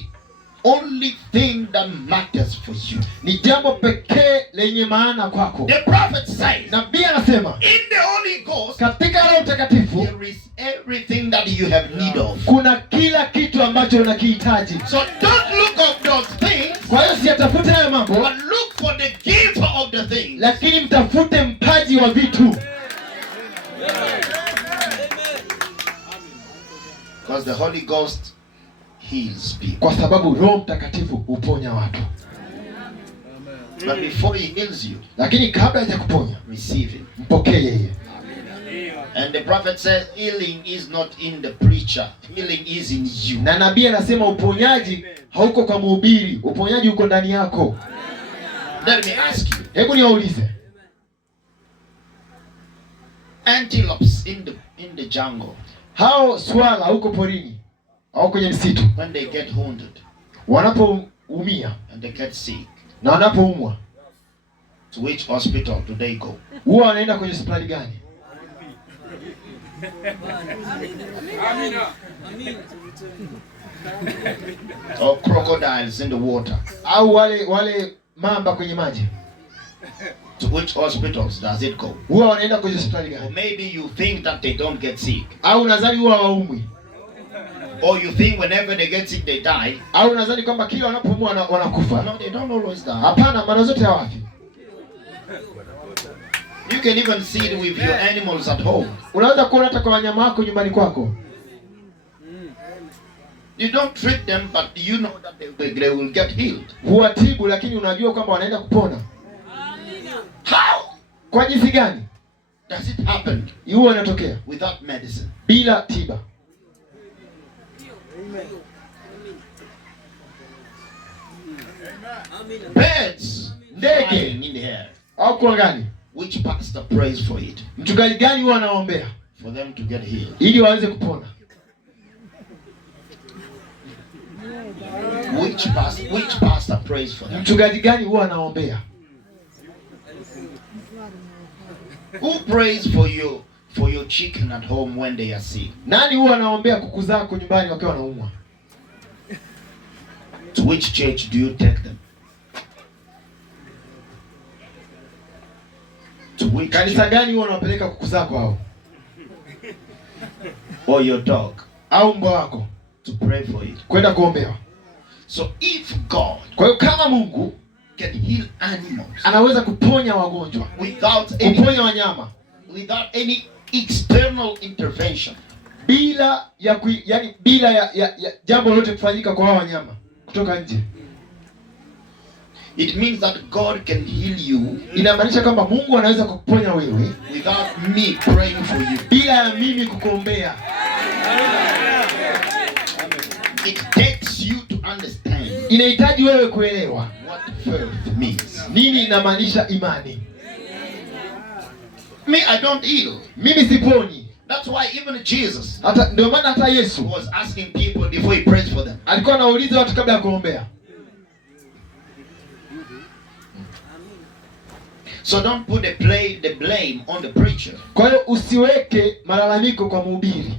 only thing that matters for you. Ni jambo pekee lenye maana kwako. The prophet says, Nabii anasema, in the Holy Ghost, katika Roho Mtakatifu there is everything that you have need of. Kuna kila kitu ambacho unakihitaji. So don't look up those things. Kwa hiyo siyatafuta hayo mambo, but look for the gift of the thing. Lakini mtafute mpaji wa vitu. Because the Holy Ghost heals people. Kwa sababu Roho Mtakatifu huponya watu. But before he heals you, lakini kabla hajakuponya receive him. mpokee yeye. And the prophet says healing is not in the preacher, healing is in you. Na nabii anasema uponyaji hauko kwa mhubiri, uponyaji uko ndani yako. Let me ask you. Hebu niwaulize. Antelopes in the jungle, Hao swala huko porini au kwenye msitu, when they get wounded wanapoumia and they get sick, na wanapoumwa, to which hospital do they go? huwa wanaenda kwenye hospitali gani? Or crocodiles in the water, Au wale mamba kwenye maji, to which hospitals does it go? huwa wanaenda kwenye hospitali Or gani? maybe you think that they don't get sick, Au nadhani huwa hawaumwi? or you think whenever they get sick they die. Au nadhani kwamba kila wanapoumwa wanakufa? No, they don't always die. Hapana, mara zote hawafi. You can even see it with your animals at home. Unaweza kuona hata kwa wanyama wako nyumbani kwako. You don't treat them, but you know that they will get healed. Huwatibu, lakini unajua kwamba wanaenda kupona. How Kwa jinsi gani does it happen huwa inatokea? without medicine? Bila tiba. Birds, Ndege flying in the air. au kuangani, Which pastor prays for it? mchungaji gani huwa anaombea For them to get healed. ili waweze kupona? Which pastor prays for them? Mchungaji gani huwa anaombea? Who prays for your chicken at home when they are sick? Nani huwa anaombea kuku zako nyumbani wakiwa wanaumwa? To which church do you take them? To which Kanisa church? gani huwa unawapeleka kuku zako hao Or your dog au mbwa wako to pray for it? kwenda kuombewa? So if God Kwa hiyo kama Mungu can heal animals anaweza kuponya wagonjwa, kuponya wanyama without any external intervention, bila ya bila ya jambo lolote kufanyika kwa hao wanyama kutoka nje, it means that God can heal you inamaanisha kwamba Mungu anaweza kukuponya wewe without me praying for you. bila ya mimi kukuombea. It takes you to understand Inahitaji wewe kuelewa what faith means. nini inamaanisha imani. Me, I don't heal. Mimi siponi. That's why even Jesus Hata ndio maana hata Yesu was asking people before he prays for them. alikuwa anauliza watu kabla ya kuombea. So don't put the blame on the preacher. Kwa hiyo usiweke malalamiko kwa mhubiri.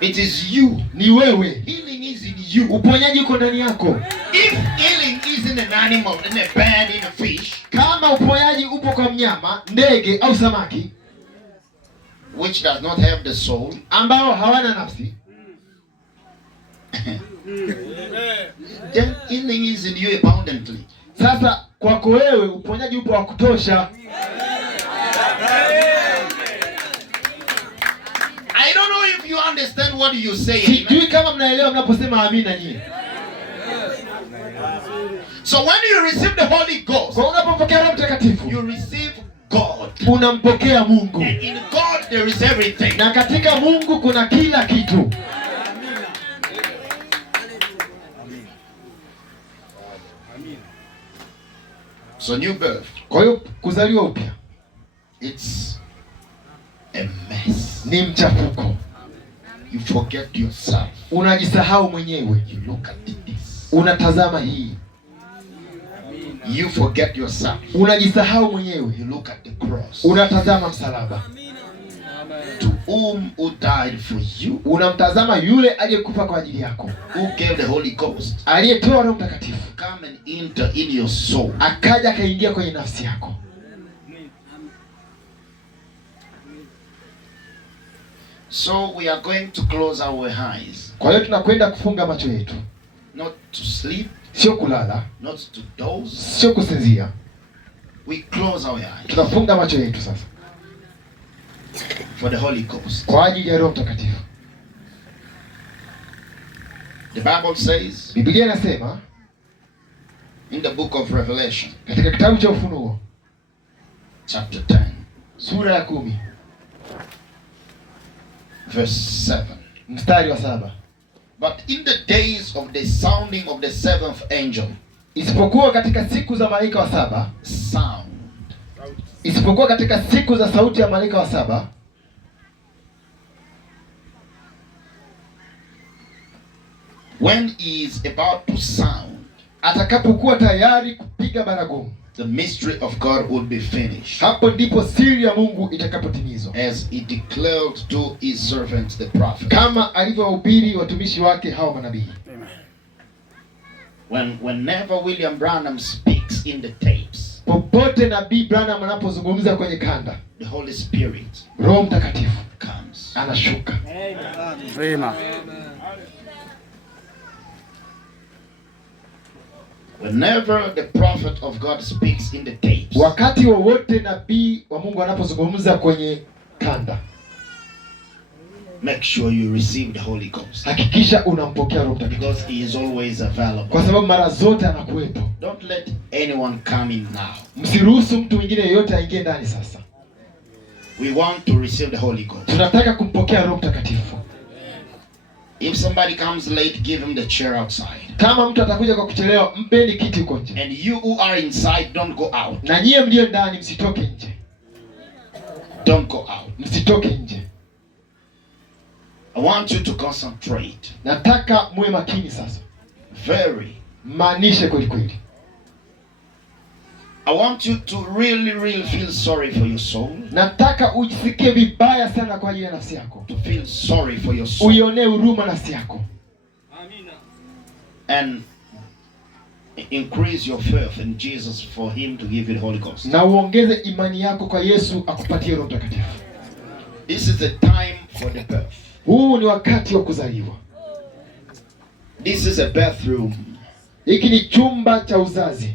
It is you. Ni wewe. Healing is in you. Uponyaji uko ndani yako. If healing is in an animal, in a bird, in a fish, Kama uponyaji upo kwa mnyama, ndege au samaki which does not have the soul, ambao hawana nafsi, then healing is in you abundantly. sasa kwako wewe uponyaji upo wa kutosha. I don't know if you understand what you say. Sijui kama mnaelewa mnaposema amina nyinyi. So when you receive the Holy Ghost, Kwa unapopokea Roho Mtakatifu, you receive God. unampokea Mungu. And in God there is everything. Na katika Mungu kuna kila kitu. So new birth, Kwa hiyo kuzaliwa upya it's a mess. ni mchafuko. You forget yourself. Unajisahau mwenyewe. You look at this. Unatazama hii. You forget yourself. Unajisahau mwenyewe. You look at the cross. Unatazama msalaba. To whom who died for you, Unamtazama yule aliyekufa kwa ajili yako, who gave the Holy Ghost, aliyetoa Roho Mtakatifu come and enter in your soul. akaja akaingia kwenye nafsi yako. So we are going to close our eyes. Kwa hiyo tunakwenda kufunga macho yetu, Not to sleep, sio kulala, not to doze. sio kusinzia. We close our eyes Tunafunga macho yetu sasa for the Holy Ghost. kwa ajili ya Roho Mtakatifu. The Bible says, Biblia inasema in the book of Revelation, katika kitabu cha Ufunuo chapter 10, sura ya 10 verse 7. mstari wa 7. But in the days of the sounding of the seventh angel, Isipokuwa katika siku za malaika wa 7, sound. isipokuwa katika siku za sauti ya malaika wa 7, when he is about to sound, atakapokuwa tayari kupiga baragumu, the mystery of God will be finished, hapo ndipo siri ya Mungu itakapotimizwa, as he declared to his servants the prophets. kama alivyowahubiri watumishi wake hao manabii. Whenever William Branham speaks in the tapes, Popote nabii Branham anapozungumza kwenye kanda, the Holy Spirit Roho Mtakatifu comes. anashuka. Amen. Whenever the prophet of God speaks in the tapes, Wakati wowote nabii wa Mungu anapozungumza kwenye kanda, make sure you receive the Holy Ghost, hakikisha unampokea Roho Mtakatifu, because he is always available. kwa sababu mara zote anakuwepo. Don't let anyone come in now. Msiruhusu mtu mwingine yeyote aingie ndani sasa. We want to receive the Holy Ghost. Tunataka kumpokea Roho Mtakatifu. If somebody comes late, give him the chair outside. Kama mtu atakuja kwa kuchelewa, mpeni kiti huko nje. And you who are inside, don't go out. Na nyie mlio ndani msitoke nje. Don't go out. Msitoke nje. I want you to concentrate. Nataka muwe makini sasa. Very. Maanishe kweli kweli. I want you to really feel sorry for your soul. Nataka ujisikie vibaya sana kwa ajili ya nafsi yako. To feel sorry for your soul. Uionee huruma nafsi yako. Amina. And increase your faith in Jesus for him to give you the Holy Ghost. Na uongeze imani yako kwa Yesu akupatie Roho Mtakatifu. This is the time for the birth. Huu ni wakati wa kuzaliwa. This is a bathroom. Hiki ni chumba cha uzazi.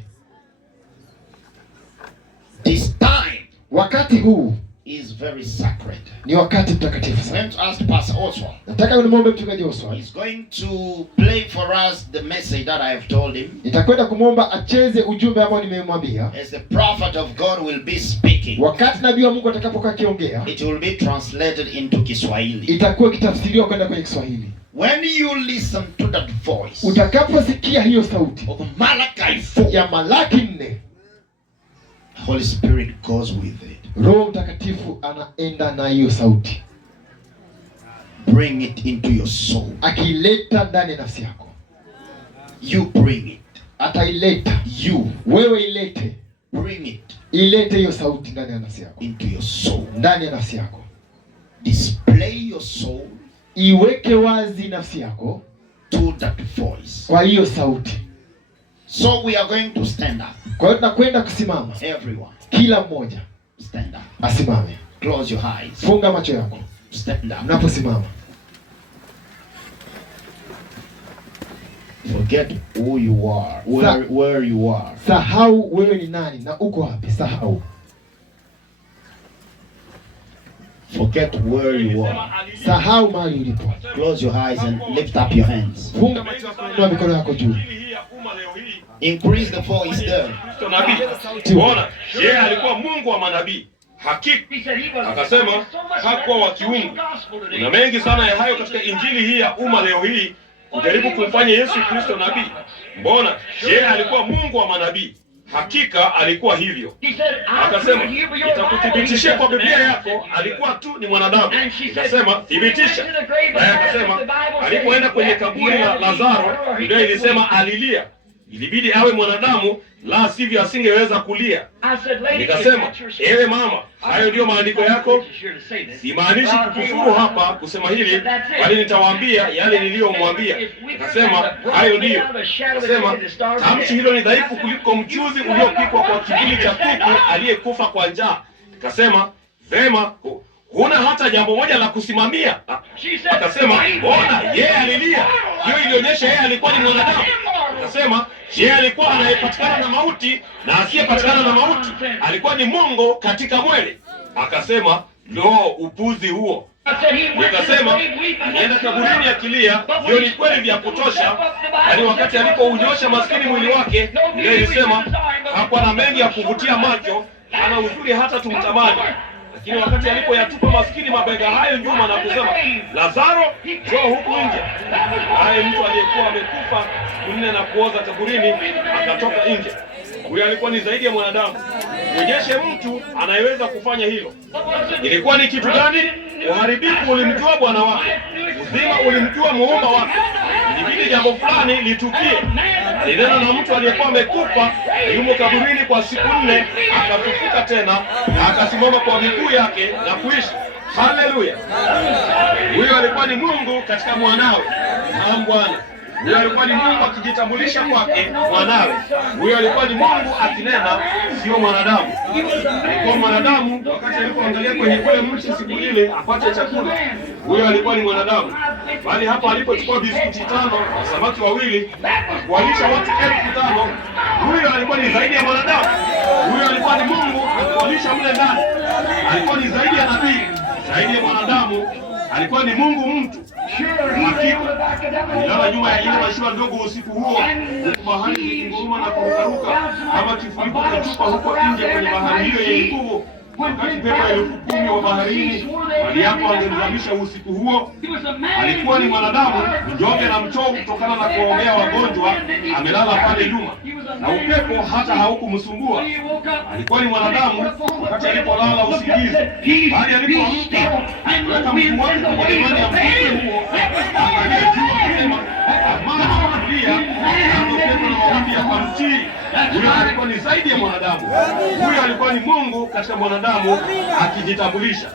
This time, wakati huu is very sacred. ni wakati mtakatifu I'm sana. going to ask Pastor Oswald. Nataka nimwombe mchungaji Oswald. He's going to play for us the message that I have told him. Nitakwenda kumwomba acheze ujumbe ambao nimemwambia. As the prophet of God will be speaking, Wakati nabii wa Mungu atakapokuwa akiongea, it will be translated into Kiswahili. itakuwa kitafsiriwa kwenda kwenye Kiswahili. When you listen to that voice Utakaposikia hiyo sauti of Malachi 4, ya Malaki 4, Holy Spirit goes with it. Roho Mtakatifu anaenda na hiyo sauti. Bring it into your soul. Akileta ndani ya nafsi yako. You bring it. Ataileta. You Wewe ilete. bring it Ilete hiyo sauti ndani ya nafsi yako. into your soul. Ndani ya nafsi yako. Display your soul Iweke wazi nafsi yako to that voice. kwa hiyo sauti. So we are going to stand up. Kwa hiyo tunakwenda kusimama. Everyone, Kila mmoja stand up. asimame. Close your eyes. Funga macho yako Stand up. unaposimama. Forget who you are, where you are. Sahau wewe ni nani na uko wapi. Sahau. Forget where you are. Sahau mahali ulipo. Close your eyes and lift up your hands. Funga macho yako na mikono yako juu. Increase the voice there. Nabii. Bwana, yeye alikuwa Mungu wa manabii. Hakika akasema hakuwa wa kiungu. Kuna mengi sana ya hayo katika injili hii ya umma leo hii kujaribu kumfanya Yesu Kristo nabii. Mbona yeye alikuwa Mungu wa manabii. Hakika alikuwa hivyo. Akasema nitakuthibitishia kwa Biblia yako alikuwa tu ni mwanadamu. Akasema thibitisha. Naye akasema alipoenda kwenye kaburi la Lazaro, Biblia ilisema alilia. Ilibidi awe mwanadamu, la sivyo asingeweza kulia. Nikasema, ewe mama, hayo ndiyo maandiko yako? Simaanishi kukufuru hapa kusema hili, bali nitawaambia yale niliyomwambia. Nikasema, hayo ndiyo. Nikasema, tamshi hilo ni dhaifu kuliko mchuzi uliopikwa kwa kivuli cha kuku aliyekufa kwa njaa. Nikasema, vema, huna hata jambo moja la kusimamia. Akasema, mbona yeye alilia? Hiyo ilionyesha yeye alikuwa ni mwanadamu. Akasema, yeye alikuwa anayepatikana na mauti na asiyepatikana na mauti. Alikuwa ni Mungu katika mwili. Akasema, lo, upuzi huo. Nikasema alienda kaburini akilia. Hiyo ni kweli vya kutosha, yaani wakati alipounyosha maskini mwili wake, ndio ilisema hakuwa na mengi ya kuvutia macho, ana uzuri hata tumtamani. Lakini wakati alipoyatupa maskini mabega hayo nyuma na kusema, Lazaro, njoo huku nje, naye mtu aliyekuwa amekufa siku 4 na kuoza kaburini akatoka nje. Huyo alikuwa ni zaidi ya mwanadamu. Mwenyeshe mtu anayeweza kufanya hilo. Ilikuwa ni kitu gani? Uharibifu ulimjua Bwana wake, uzima ulimjua muumba wake. Ilibidi jambo fulani litukie. Alinena na mtu aliyekuwa amekufa, yumo kaburini kwa siku 4, akafufuka tena na akasimama kwa miguu yake na kuishi. Haleluya! Huyo alikuwa ni Mungu katika mwanawe. Naam Bwana. Huyo alikuwa ni Mungu akijitambulisha kwake mwanawe. Huyo alikuwa ni Mungu akinena, sio mwanadamu. Alikuwa mwanadamu wakati alipoangalia kwenye kule mti siku ile apate chakula. Huyo alikuwa ni mwanadamu. Bali hapo alipochukua biskuti 5 na samaki 2 kuwalisha watu 5,000, huyo alikuwa ni zaidi ya mwanadamu. Huyo alikuwa ni Mungu akiwalisha mle ndani. Alikuwa ni zaidi ya nabii, zaidi ya mwanadamu. Alikuwa ni Mungu mtu. Hakika nilala nyuma ya ile mashua ndogo usiku huo, huku bahari ikinguruma na kurukaruka kama kifuniko cha chupa huko nje kwenye bahari hiyo yenye nguvu. Wakati pepo 10,000 wa baharini waliapo wangemzamisha usiku huo. Alikuwa ni mwanadamu mnyonge na mchovu kutokana na kuwaombea wagonjwa, amelala pale nyuma na upepo hata haukumsumbua. Alikuwa ni mwanadamu wakati alipolala usingizi, bali alipoamka aliweka mguu wake kwenye imani ya mvuke huo, akajua kusema amani kulia na upepo na mawimbi yakamtii. Huyo alikuwa ni zaidi ya mwanadamu. Huyo alikuwa ni Mungu katika mwanadamu akijitambulisha.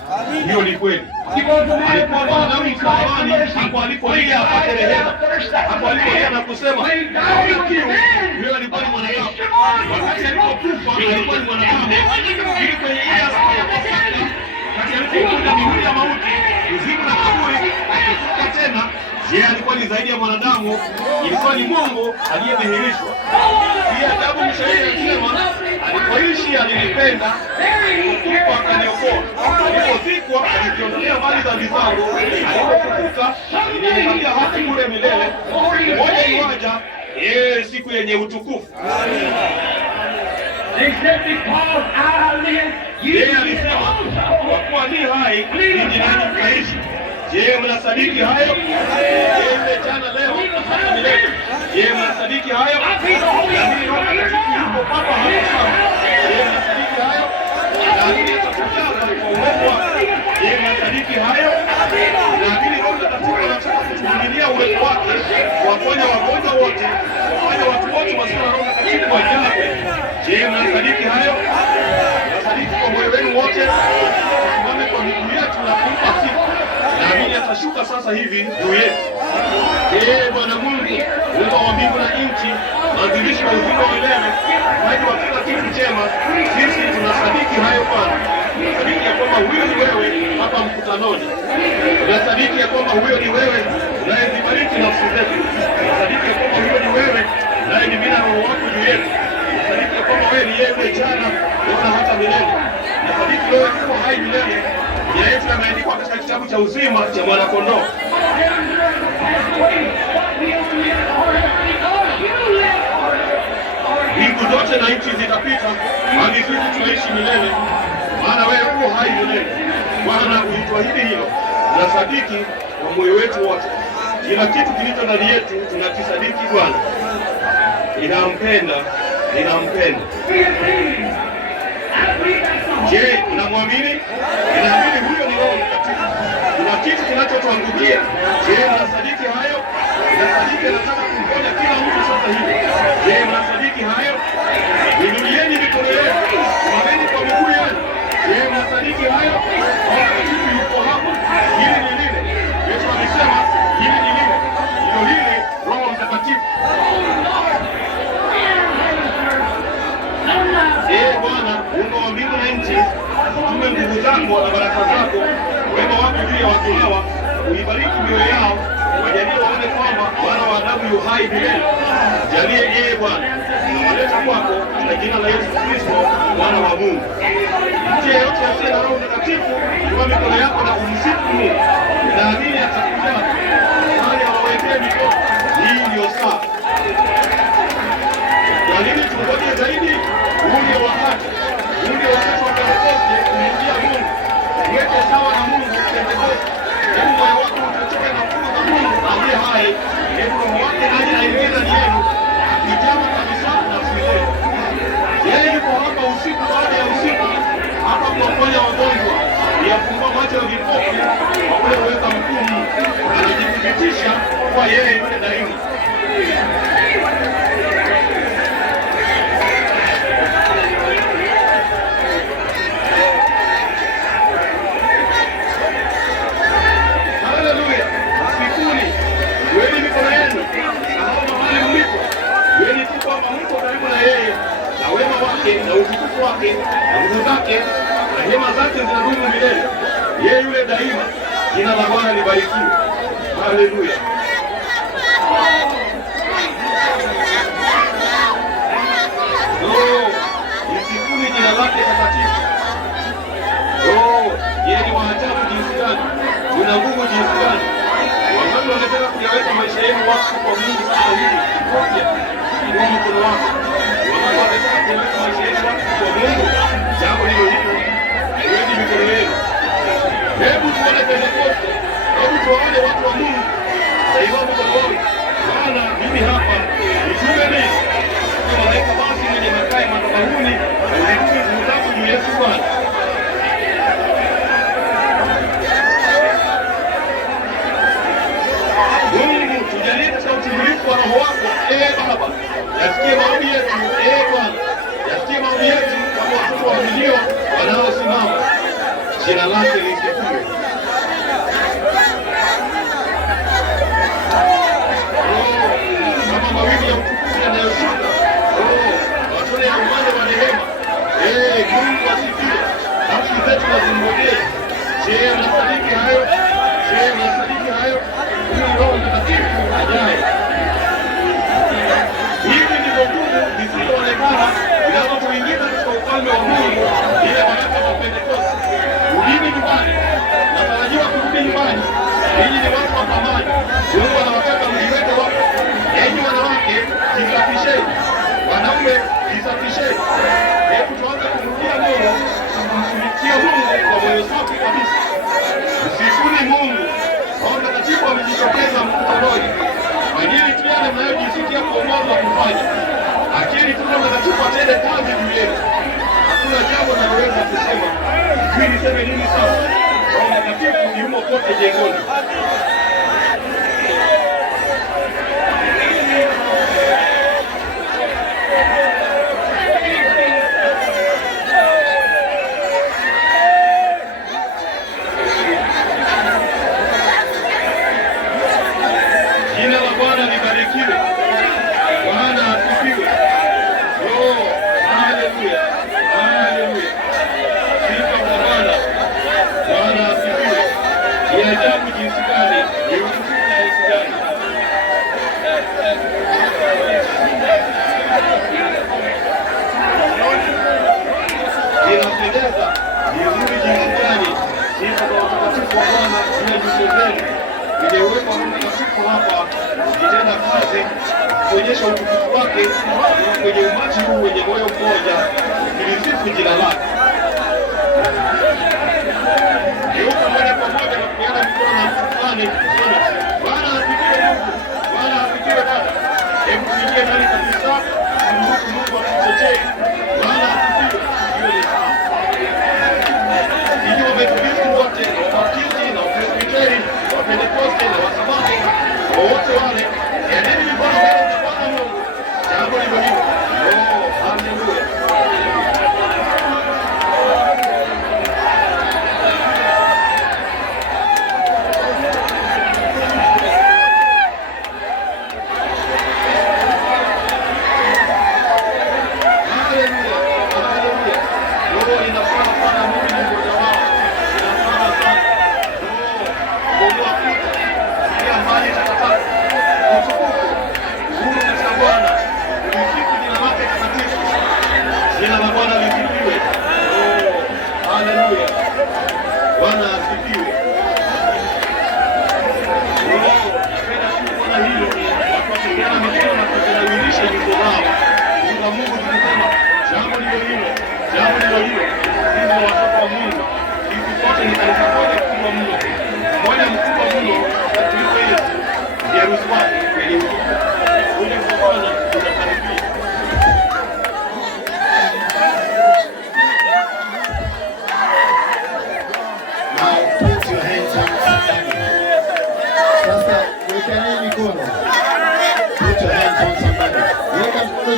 Hiyo ni kweli. Alikuwa mwanadamu msalabani, hapo alipolia apate rehema, hapo alipolia na kusema huyo alikuwa ni mwanadamu. Wakati alipokufa alikuwa ni mwanadamu, ili kwenye ile siku ya Pasaka, wakati alipokuja mihuri ya mauti, uzima na kaburi, akifuka tena. Je, alikuwa ni zaidi ya mwanadamu? Ilikuwa ni Mungu aliyedhihirishwa. Pia ajabu mshairi anasema, alipoishi alinipenda, alipokufa akaniokoa, alipozikwa aliziondolea mbali dhambi zangu, alipofufuka alinipatia haki bure milele. Moja iwaja, siku yenye utukufu. Yeye alisema, kwa kuwa ni hai, ninyi nanyi mtaishi. Je, mnasadiki hayo? Je, jana leo hata milele? Je, mnasadiki hayo? Lakini Roho Mtakatifu yuko papa hapa. Je, mnasadiki hayo? Lakini atakujaza kwa uwezo wake. Je, mnasadiki hayo? Lakini Roho Mtakatifu anataka kutumilia uwezo wake, kuwaponya wagonjwa wote, kufanya watu wote wasio na Roho Mtakatifu wajaze. Je, mnasadiki hayo? Mnasadiki kwa moyo wenu wote? Tusimame kwa miguu yetu na kumpa sifa. Naamini atashuka sasa hivi juu yetu. Bwana Mungu, Muumba wa mbingu na nchi, mwanzilishi wa uzima wa milele, mwenye wa kila kitu chema, sisi tunasadiki hayo Bwana. Tunasadiki ya kwamba huyo ni wewe hapa mkutanoni. Tunasadiki ya kwamba huyo ni wewe unayezibariki nafsi zetu. Tunasadiki ya kwamba huyo ni wewe unayemimina Roho wako juu yetu. Tunasadiki ya kwamba wewe ni yeye jana, leo na hata milele. Tunasadiki wewe uko hai milele. Jina yetu yameandikwa katika kitabu cha uzima cha Mwana-Kondoo. Mbingu zote na nchi zitapita, bali sisi tunaishi milele, maana wewe uko hai milele. Bwana, ulituahidi hilo. Tunasadiki kwa moyo wetu wote. Kila kitu kilicho ndani yetu tunakisadiki Bwana. Ninampenda, ninampenda. Je, unamwamini? Ninaamini huyo ni Roho Mtakatifu. Kuna kitu kinachotuangukia. Je, unasadiki hayo? Unasadiki anataka kumponya kila mtu sasa hivi. Je, unasadiki hayo? Inulieni mikono yenu, simameni kwa miguu yenu. Je, unasadiki hayo? Roho Mtakatifu yuko hapa. Hili ni lile. Yesu alisema hili ni lile. Hilo hili Roho Mtakatifu. Bwana, Muumba wa mbingu na nchi, tume nguvu zako na baraka zako, wema wako juu ya watu hawa, uibariki mioyo yao, wajalie waone kwamba Bwana wa Adamu yu hai milele. Jalie Bwana, tunawaleta kwako. katika jina la Yesu Kristo mwana wa Mungu. Mtu yeyote asiye na Roho Mtakatifu, kwa mikono yako na kumsifu Mungu, naamini atakuja mahali awawekee mikono. Hii ndio saa. Kwa nini tungoje zaidi? Huu ndio wakati. Huu ndio wakati wa Pentekoste kumjia Mungu. Weke sawa na Mungu Pentekoste. Hebu moyo wako utoke na nguvu za Mungu aliye hai. Hebu Roho wake aje aingie ndani yenu, akijaza kabisa nafsi yenu. Yeye yuko hapa usiku baada ya usiku, hapa kuwaponya wagonjwa, kuyafungua macho ya vipofu, kwa kule uweza mkuu. Anajithibitisha kwa yeye yule daima. Haleluya! Sikuni, weni mikono yenu, sahau mahali mlipo. Weni tu kwamba mko karibu na yeye, na wema wake na utukufu wake na nguvu zake na hema zake zinadumu milele. Yeye yule daima. Jina la Bwana libarikiwe. Haleluya! Lisikuni jina lake takatifu. Yeye ni wa ajabu jinsi gani, una nguvu jinsi gani. Wangapi wanataka kuyaweka maisha yenu wakfu kwa Mungu sasa hivi? Kwa mkono wako. Wangapi wanataka kuyaweka maisha yenu wakfu kwa Mungu? Jambo hilo hilo. Weka mikono yenu. Hebu tuone Pentekoste. Hebu tuone watu wa Mungu. Saidia mkono wako. Bwana, mimi hapa nitume mimi. Malaika basi mwenye makao madhabahuni, ulitume nguvu zako juu yetu Bwana. Mungu, tujalie katika utimilifu wa Roho wako. Baba, yasikie maombi yetu. Bwana, yasikie maombi yetu kwa watoto wa milio wanaosimama. Jina lake lisifiwe. Kama mawimbi ya utukufu yanayoshuka, matone ya umande wa neema. Mungu asifiwe. Nafsi zetu nazingojea. Je, unasadiki hayo? Je, unasadiki hayo? Huyu Roho Mtakatifu ajaye. Hivi ndivyo nguvu zisizoonekana zinazotuingiza katika ufalme wa Mungu, ile baraka wa Pentekoste. Rudini nyumbani. Natarajiwa kurudi nyumbani. Ninyi ni watu wa thamani. Mungu anawataka mjiweke wako. Enyi wanawake, jisafisheni. Wanaume, jisafisheni. Hebu tuanze kumrudia Mungu, kumtumikia Mungu kwa moyo safi kabisa. Msifuni Mungu. Roho Mtakatifu amejitokeza mkutanoni. Fanyeni tu yale mnayojisikia kuongozwa kufanya. Lakini tu Roho Mtakatifu atende kazi juu yetu. Hakuna jambo naloweza kusema. Sijui niseme nini sasa. Roho Mtakatifu ni yumo kote jengoni. Jina la Bwana libarikiwe. Bwana asifiwe. Haleluya. Haleluya. Sifa kwa Bwana. Bwana asifiwe. Ni ajabu jinsi gani, ni utukufu jinsi gani. Inapendeza, ni nzuri jinsi gani. Sifa kwa utakatifu wa Bwana juu ya nyuso zenu. Nimewekwa Roho Mtakatifu hapa ukitenda kazi kuonyesha utukufu wake kwenye umati huu wenye moyo mmoja, ukilisifu jina lake. Geuka moja kwa moja na kupeana mikono na mtu fulani kusema, Bwana asifiwe Mungu, Bwana asifiwe dada. Hebu tuingie ndani kabisa, kumruhusu Mungu akutetee. Bwana asifiwe. Hiyo ni sawa. Ili Wamethodisti wote, Wabaptisti na Wapresbiteri, Wapentekoste na Wasabato, wote wale, endeni mikono mbele za Bwana Mungu. Jambo hilo hilo. Haleluya. Haleluya.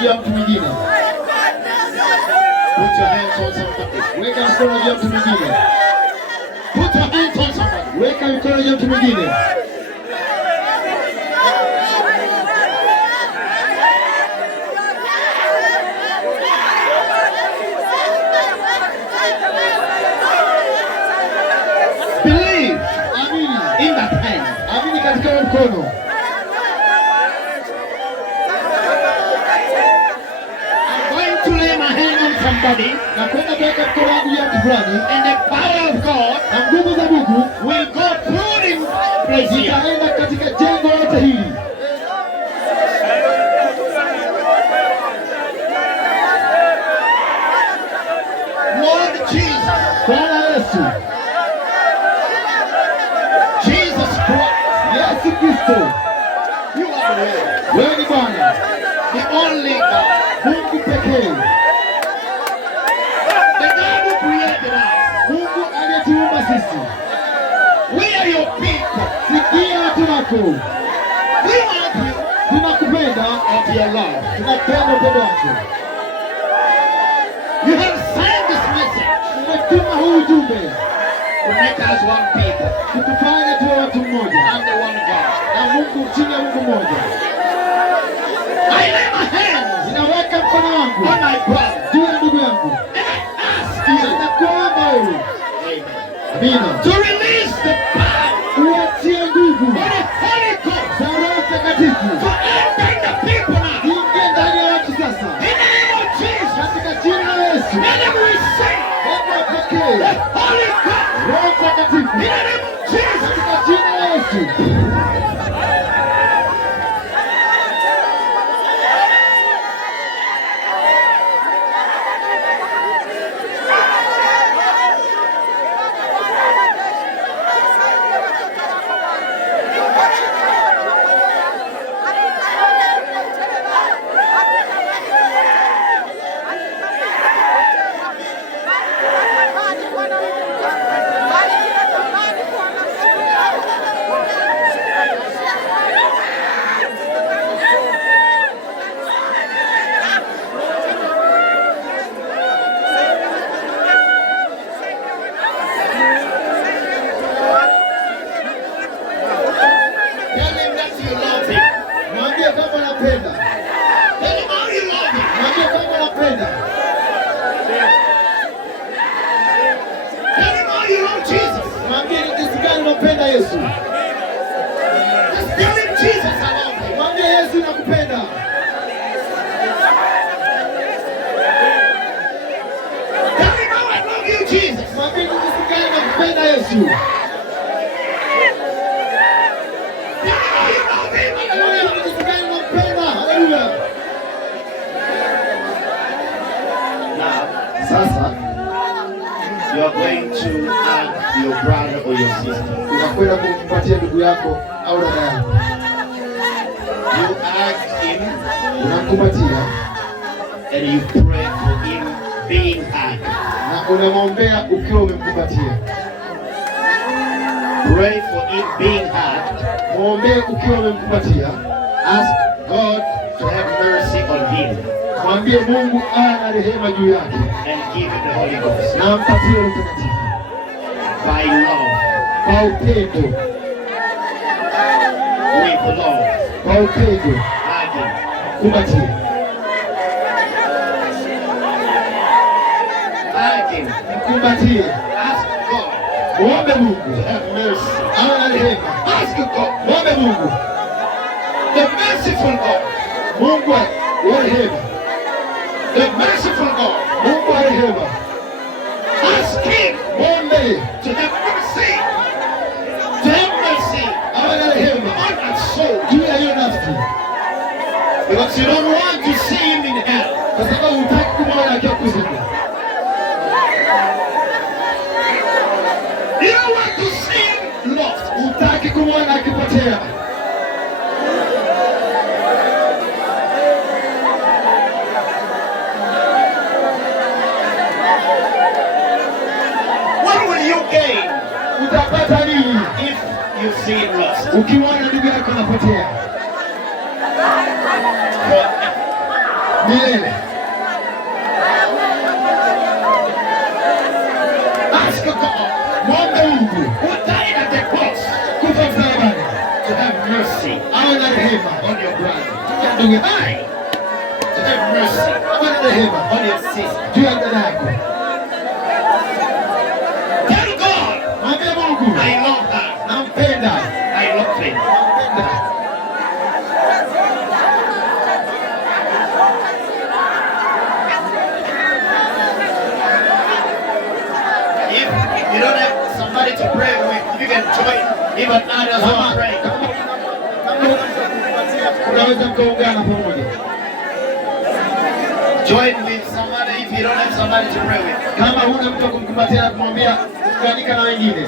juu ya mtu mwingine. Put your hands on somebody. Weka mkono juu ya mtu mwingine. Put your hands on somebody. Weka mkono juu ya mtu mwingine. Believe. Amini. In that hand. Amini katika mkono. I'm going to lay my hand on somebody. Na kwenda kuweka mkono wangu juu ya mtu fulani. And the power of God Na nguvu za Mungu will go through him place here. zitaenda katika jengo lote hili. Lord Jesus. Bwana Yesu. Jesus Christ. Yesu Kristo. You are the Lord. Wewe ni Bwana. The only God. Mungu pekee. The God who created us. Mungu aliyetuumba sisi. We are your people. Sikia watu wako. We love you. Tunakupenda. Of your love. Tunapenda upendo wako. You have sent this message Umetuma huu ujumbe to make us one people. kutufanya tuwe watu mmoja. I'm the one God. Na Mungu chini ya Mungu mmoja. I lay my hands Ninaweka mkono wangu on my brother. juu ya ndugu yangu. And I ask you, Ninakuomba wewe. Amina. to release the power Uachie nguvu of the Holy Ghost za Roho Mtakatifu. to enter the people now. Ingie ndani ya watu sasa. In the name of Jesus, Katika jina la Yesu. let them receive Hebu the wapokee Holy Ghost. Roho In Mtakatifu. the name of Jesus. Katika jina la Yesu. Tell him that you love him. Mwambie kama unapenda. Tell him how you love him. Mwambie kama unapenda. Tell him how you love Jesus. Mwambie ni jinsi gani unapenda Yesu. Just tell him Jesus, I love him. Mwambie Yesu nakupenda. Tell him how I love you, Jesus. Mwambie ni jinsi gani nakupenda Yesu. Tell him how you love him. Mwambie ni jinsi gani nakupenda. Haleluya. Sasa, you are going to hug your brother or your sister. Unakwenda kumpatia ndugu yako au dada yako. You hug him Unamkumbatia and you pray for him being hugged. na unamwombea ukiwa umemkumbatia. Pray for him being hugged. Mwombee ukiwa umemkumbatia. Ask God to have mercy on him Mwambie Mungu ana rehema juu yake and give him the Holy Ghost. na mpatie Roho Mtakatifu By love, kwa upendo, with love, kwa upendo. hug him. Kumbatie. Hug him. Kumbatie. Ask God Muombe to Mungu have mercy. awe na rehema. Ask God, Muombe Mungu. the merciful God, Mungu wa rehema. the merciful God. Mungu wa rehema. Ask him Muombe to have mercy. To have mercy awe na rehema on that soul. juu ya hiyo nafsi. Because you don't want to see him in hell. Kwa sababu hutaki kumwona akiwa kuzimu. You don't want to see him lost. Hutaki kumwona akipotea. What will you gain Utapata nini if you see him lost? ukiona ndugu yako anapotea? milele. Ask God Mwombe Mungu who died at the cross kufa msalabani to have mercy awe na rehema on your brother. ndugu, I to have mercy awe na rehema on your sister. juu ya dada yako. Tell God, Mwambie Mungu I love her. nampenda, I love him. nampenda. If you don't have somebody to pray with, you can join even others who are praying. Unaweza mkaungana pamoja. Join with somebody if you don't have somebody to pray with. Kama huna mtu wa kumkumbatia na kumwambia, unganika na wengine.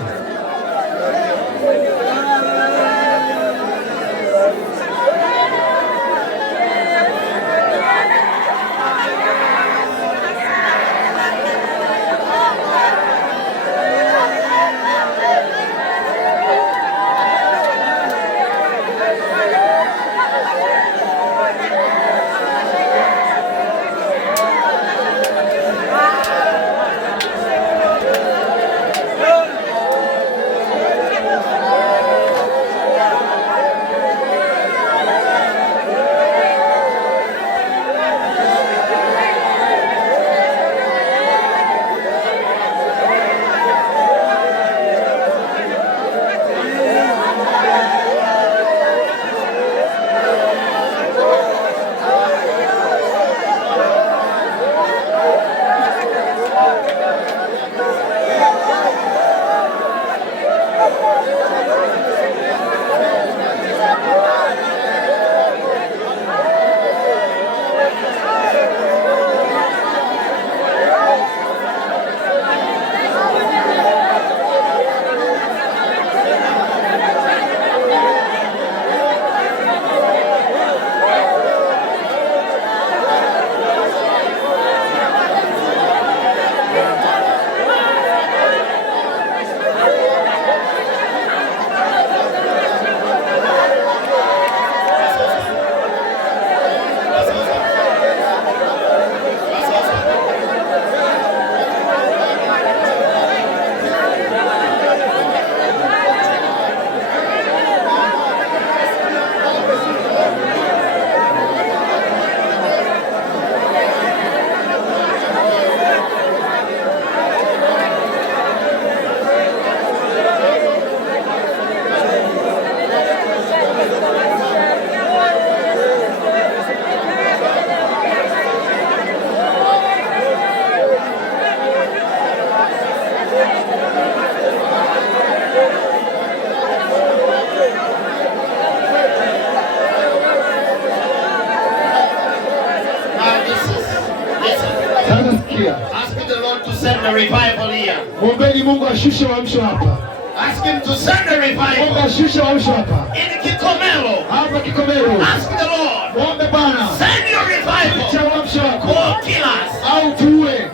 Ask the Lord to send a revival here. Mwombeni Mungu ashushe uamsho hapa. Ask him to send a Mungu revival ashushe uamsho hapa. in Kikomelo. Hapa Kikomero. Ask the Lord, Mwombe Bwana. send your revival Shusha uamsho wako. or kill us. Au tuue.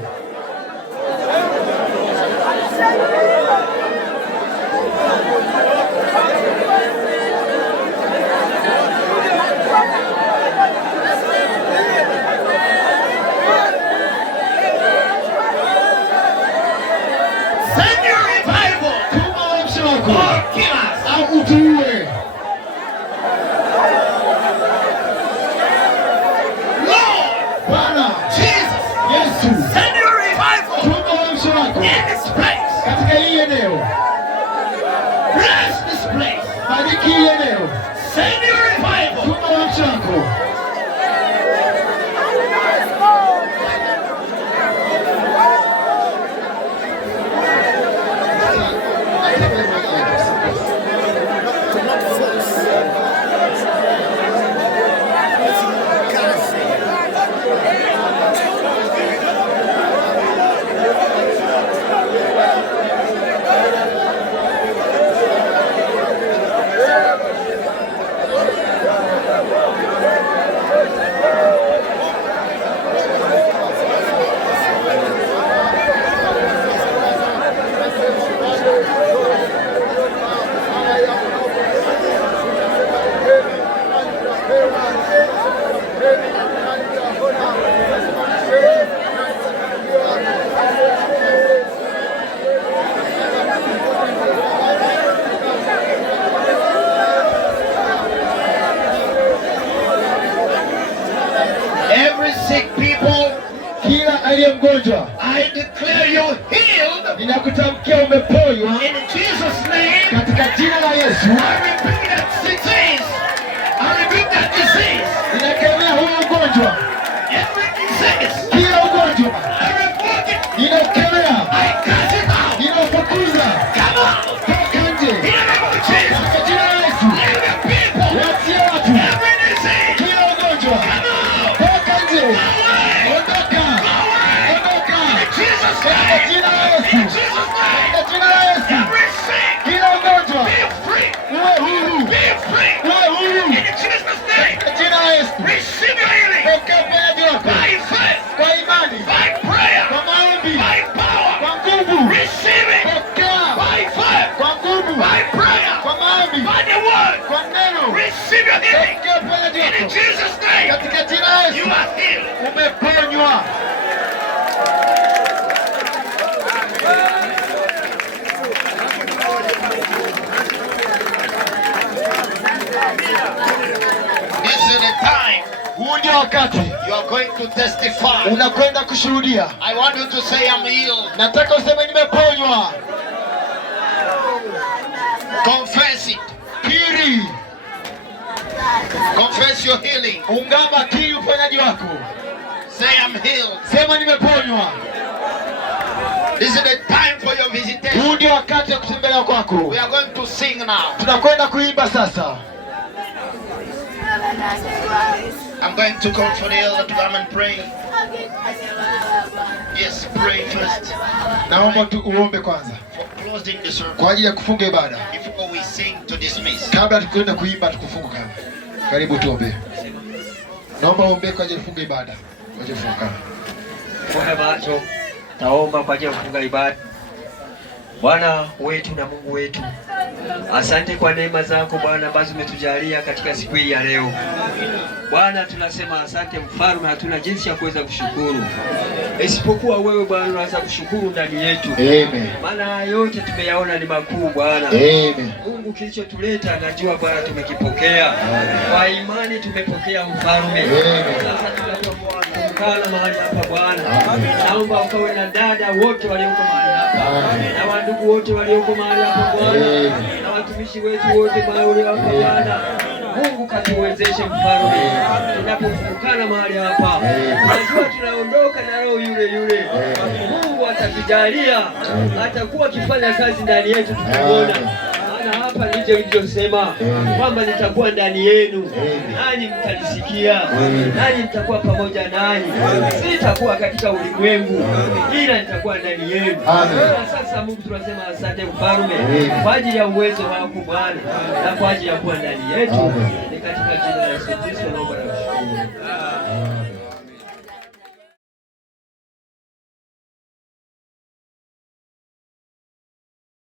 Send your revival Tuma uamsho wako. or kill us. Au tuue. Lord Bwana. Jesus, Yesu. send your revival Tuma uamsho wako. in this place. Katika hii eneo. Bless this place. Bariki hii eneo. Send your revival. Tuma uamsho wako. sick people, kila aliye mgonjwa, I declare you healed. ninakutamkia umeponywa In Jesus' name, katika jina la Yesu. I rebuke that disease. I rebuke that disease. Ninakemea huyu ugonjwa, Every disease. kila ugonjwa I rebuke it. ninaukemea, I cast it out. ninaufukuza, Come out. toka nje In the name of Jesus. katika jina la Yesu. Let the people. Waachie watu Every disease. kila ugonjwa, Come out. toka nje, Away. ondoka, ondoka Jesus' katika name. jina la Yesu, In Jesus' name. katika jina la Yesu. Every sick. Kila ugonjwa Be free. uwe huru, Be free. uwe huru In Jesus' name. katika jina la Yesu. Receive your healing. Pokea uponyaji wako By faith. kwa imani, By prayer. kwa maombi, By power. kwa nguvu. Receive it. Pokea By faith. kwa nguvu, By prayer. kwa maombi, By the word. kwa neno. Receive your healing. Pokea uponyaji In wako Jesus' name. katika jina la You Yesu. are healed. Umeponywa. This is the time Huu ndio wakati you are going to testify. unakwenda kushuhudia. I want you to say I'm healed. Nataka useme nimeponywa. Confess it. Kiri, Confess your healing. ungama, kiri uponyaji wako. Say I'm healed. Sema nimeponywa. This is the time for your visitation. Huu ndio wakati wa kutembelea kwako. We are going to sing now. Tunakwenda kuimba sasa. I'm going to call for the elder to come and pray. Yes, pray first. Naomba tu uombe kwanza For closing the service. kwa ajili ya kufunga ibada. Before we sing to dismiss. Kabla tukwenda kuimba tukufunga kama. Karibu tuombe. Naomba uombe kwa ajili ya kufunga ibada. Kwa ajili ya kufunga. Kwa macho taomba kwa ajili ya kufunga ibada. Bwana wetu na Mungu wetu, asante kwa neema zako Bwana ambazo umetujalia katika siku hii ya leo. Bwana tunasema asante Mfalme, hatuna jinsi ya kuweza kushukuru isipokuwa wewe Bwana unaweza kushukuru ndani yetu. Amen. Maana yote tumeyaona ni makuu Bwana. Amen. Mungu kilichotuleta najua Bwana tumekipokea. Kwa imani tumepokea Mfalme. Sasa tunapokuwa mahali hapa Bwana, naomba ukawe na dada wote walioko mahali hapa na wandugu wote walioko mahali hapa Bwana na watumishi wetu wote mahali hapa Bwana. Mungu katuwezeshe Mfalme, tunapofukana mahali hapa tunajua tunaondoka na roho yule yule. Mungu atatujalia, atakuwa akifanya kazi ndani yetu tukiona. Maana hapa ndicho nilichosema kwamba nitakuwa ndani yenu, nanyi mtanisikia, nanyi mtakuwa pamoja nanyi. Sitakuwa katika ulimwengu, ila nitakuwa ndani yenu. Sasa Mungu tunasema asante Mfalme kwa ajili ya uwezo wako Bwana na kwa ajili ya kuwa ndani yetu. Ni katika jina la Yesu Kristo naomba na kushukuru.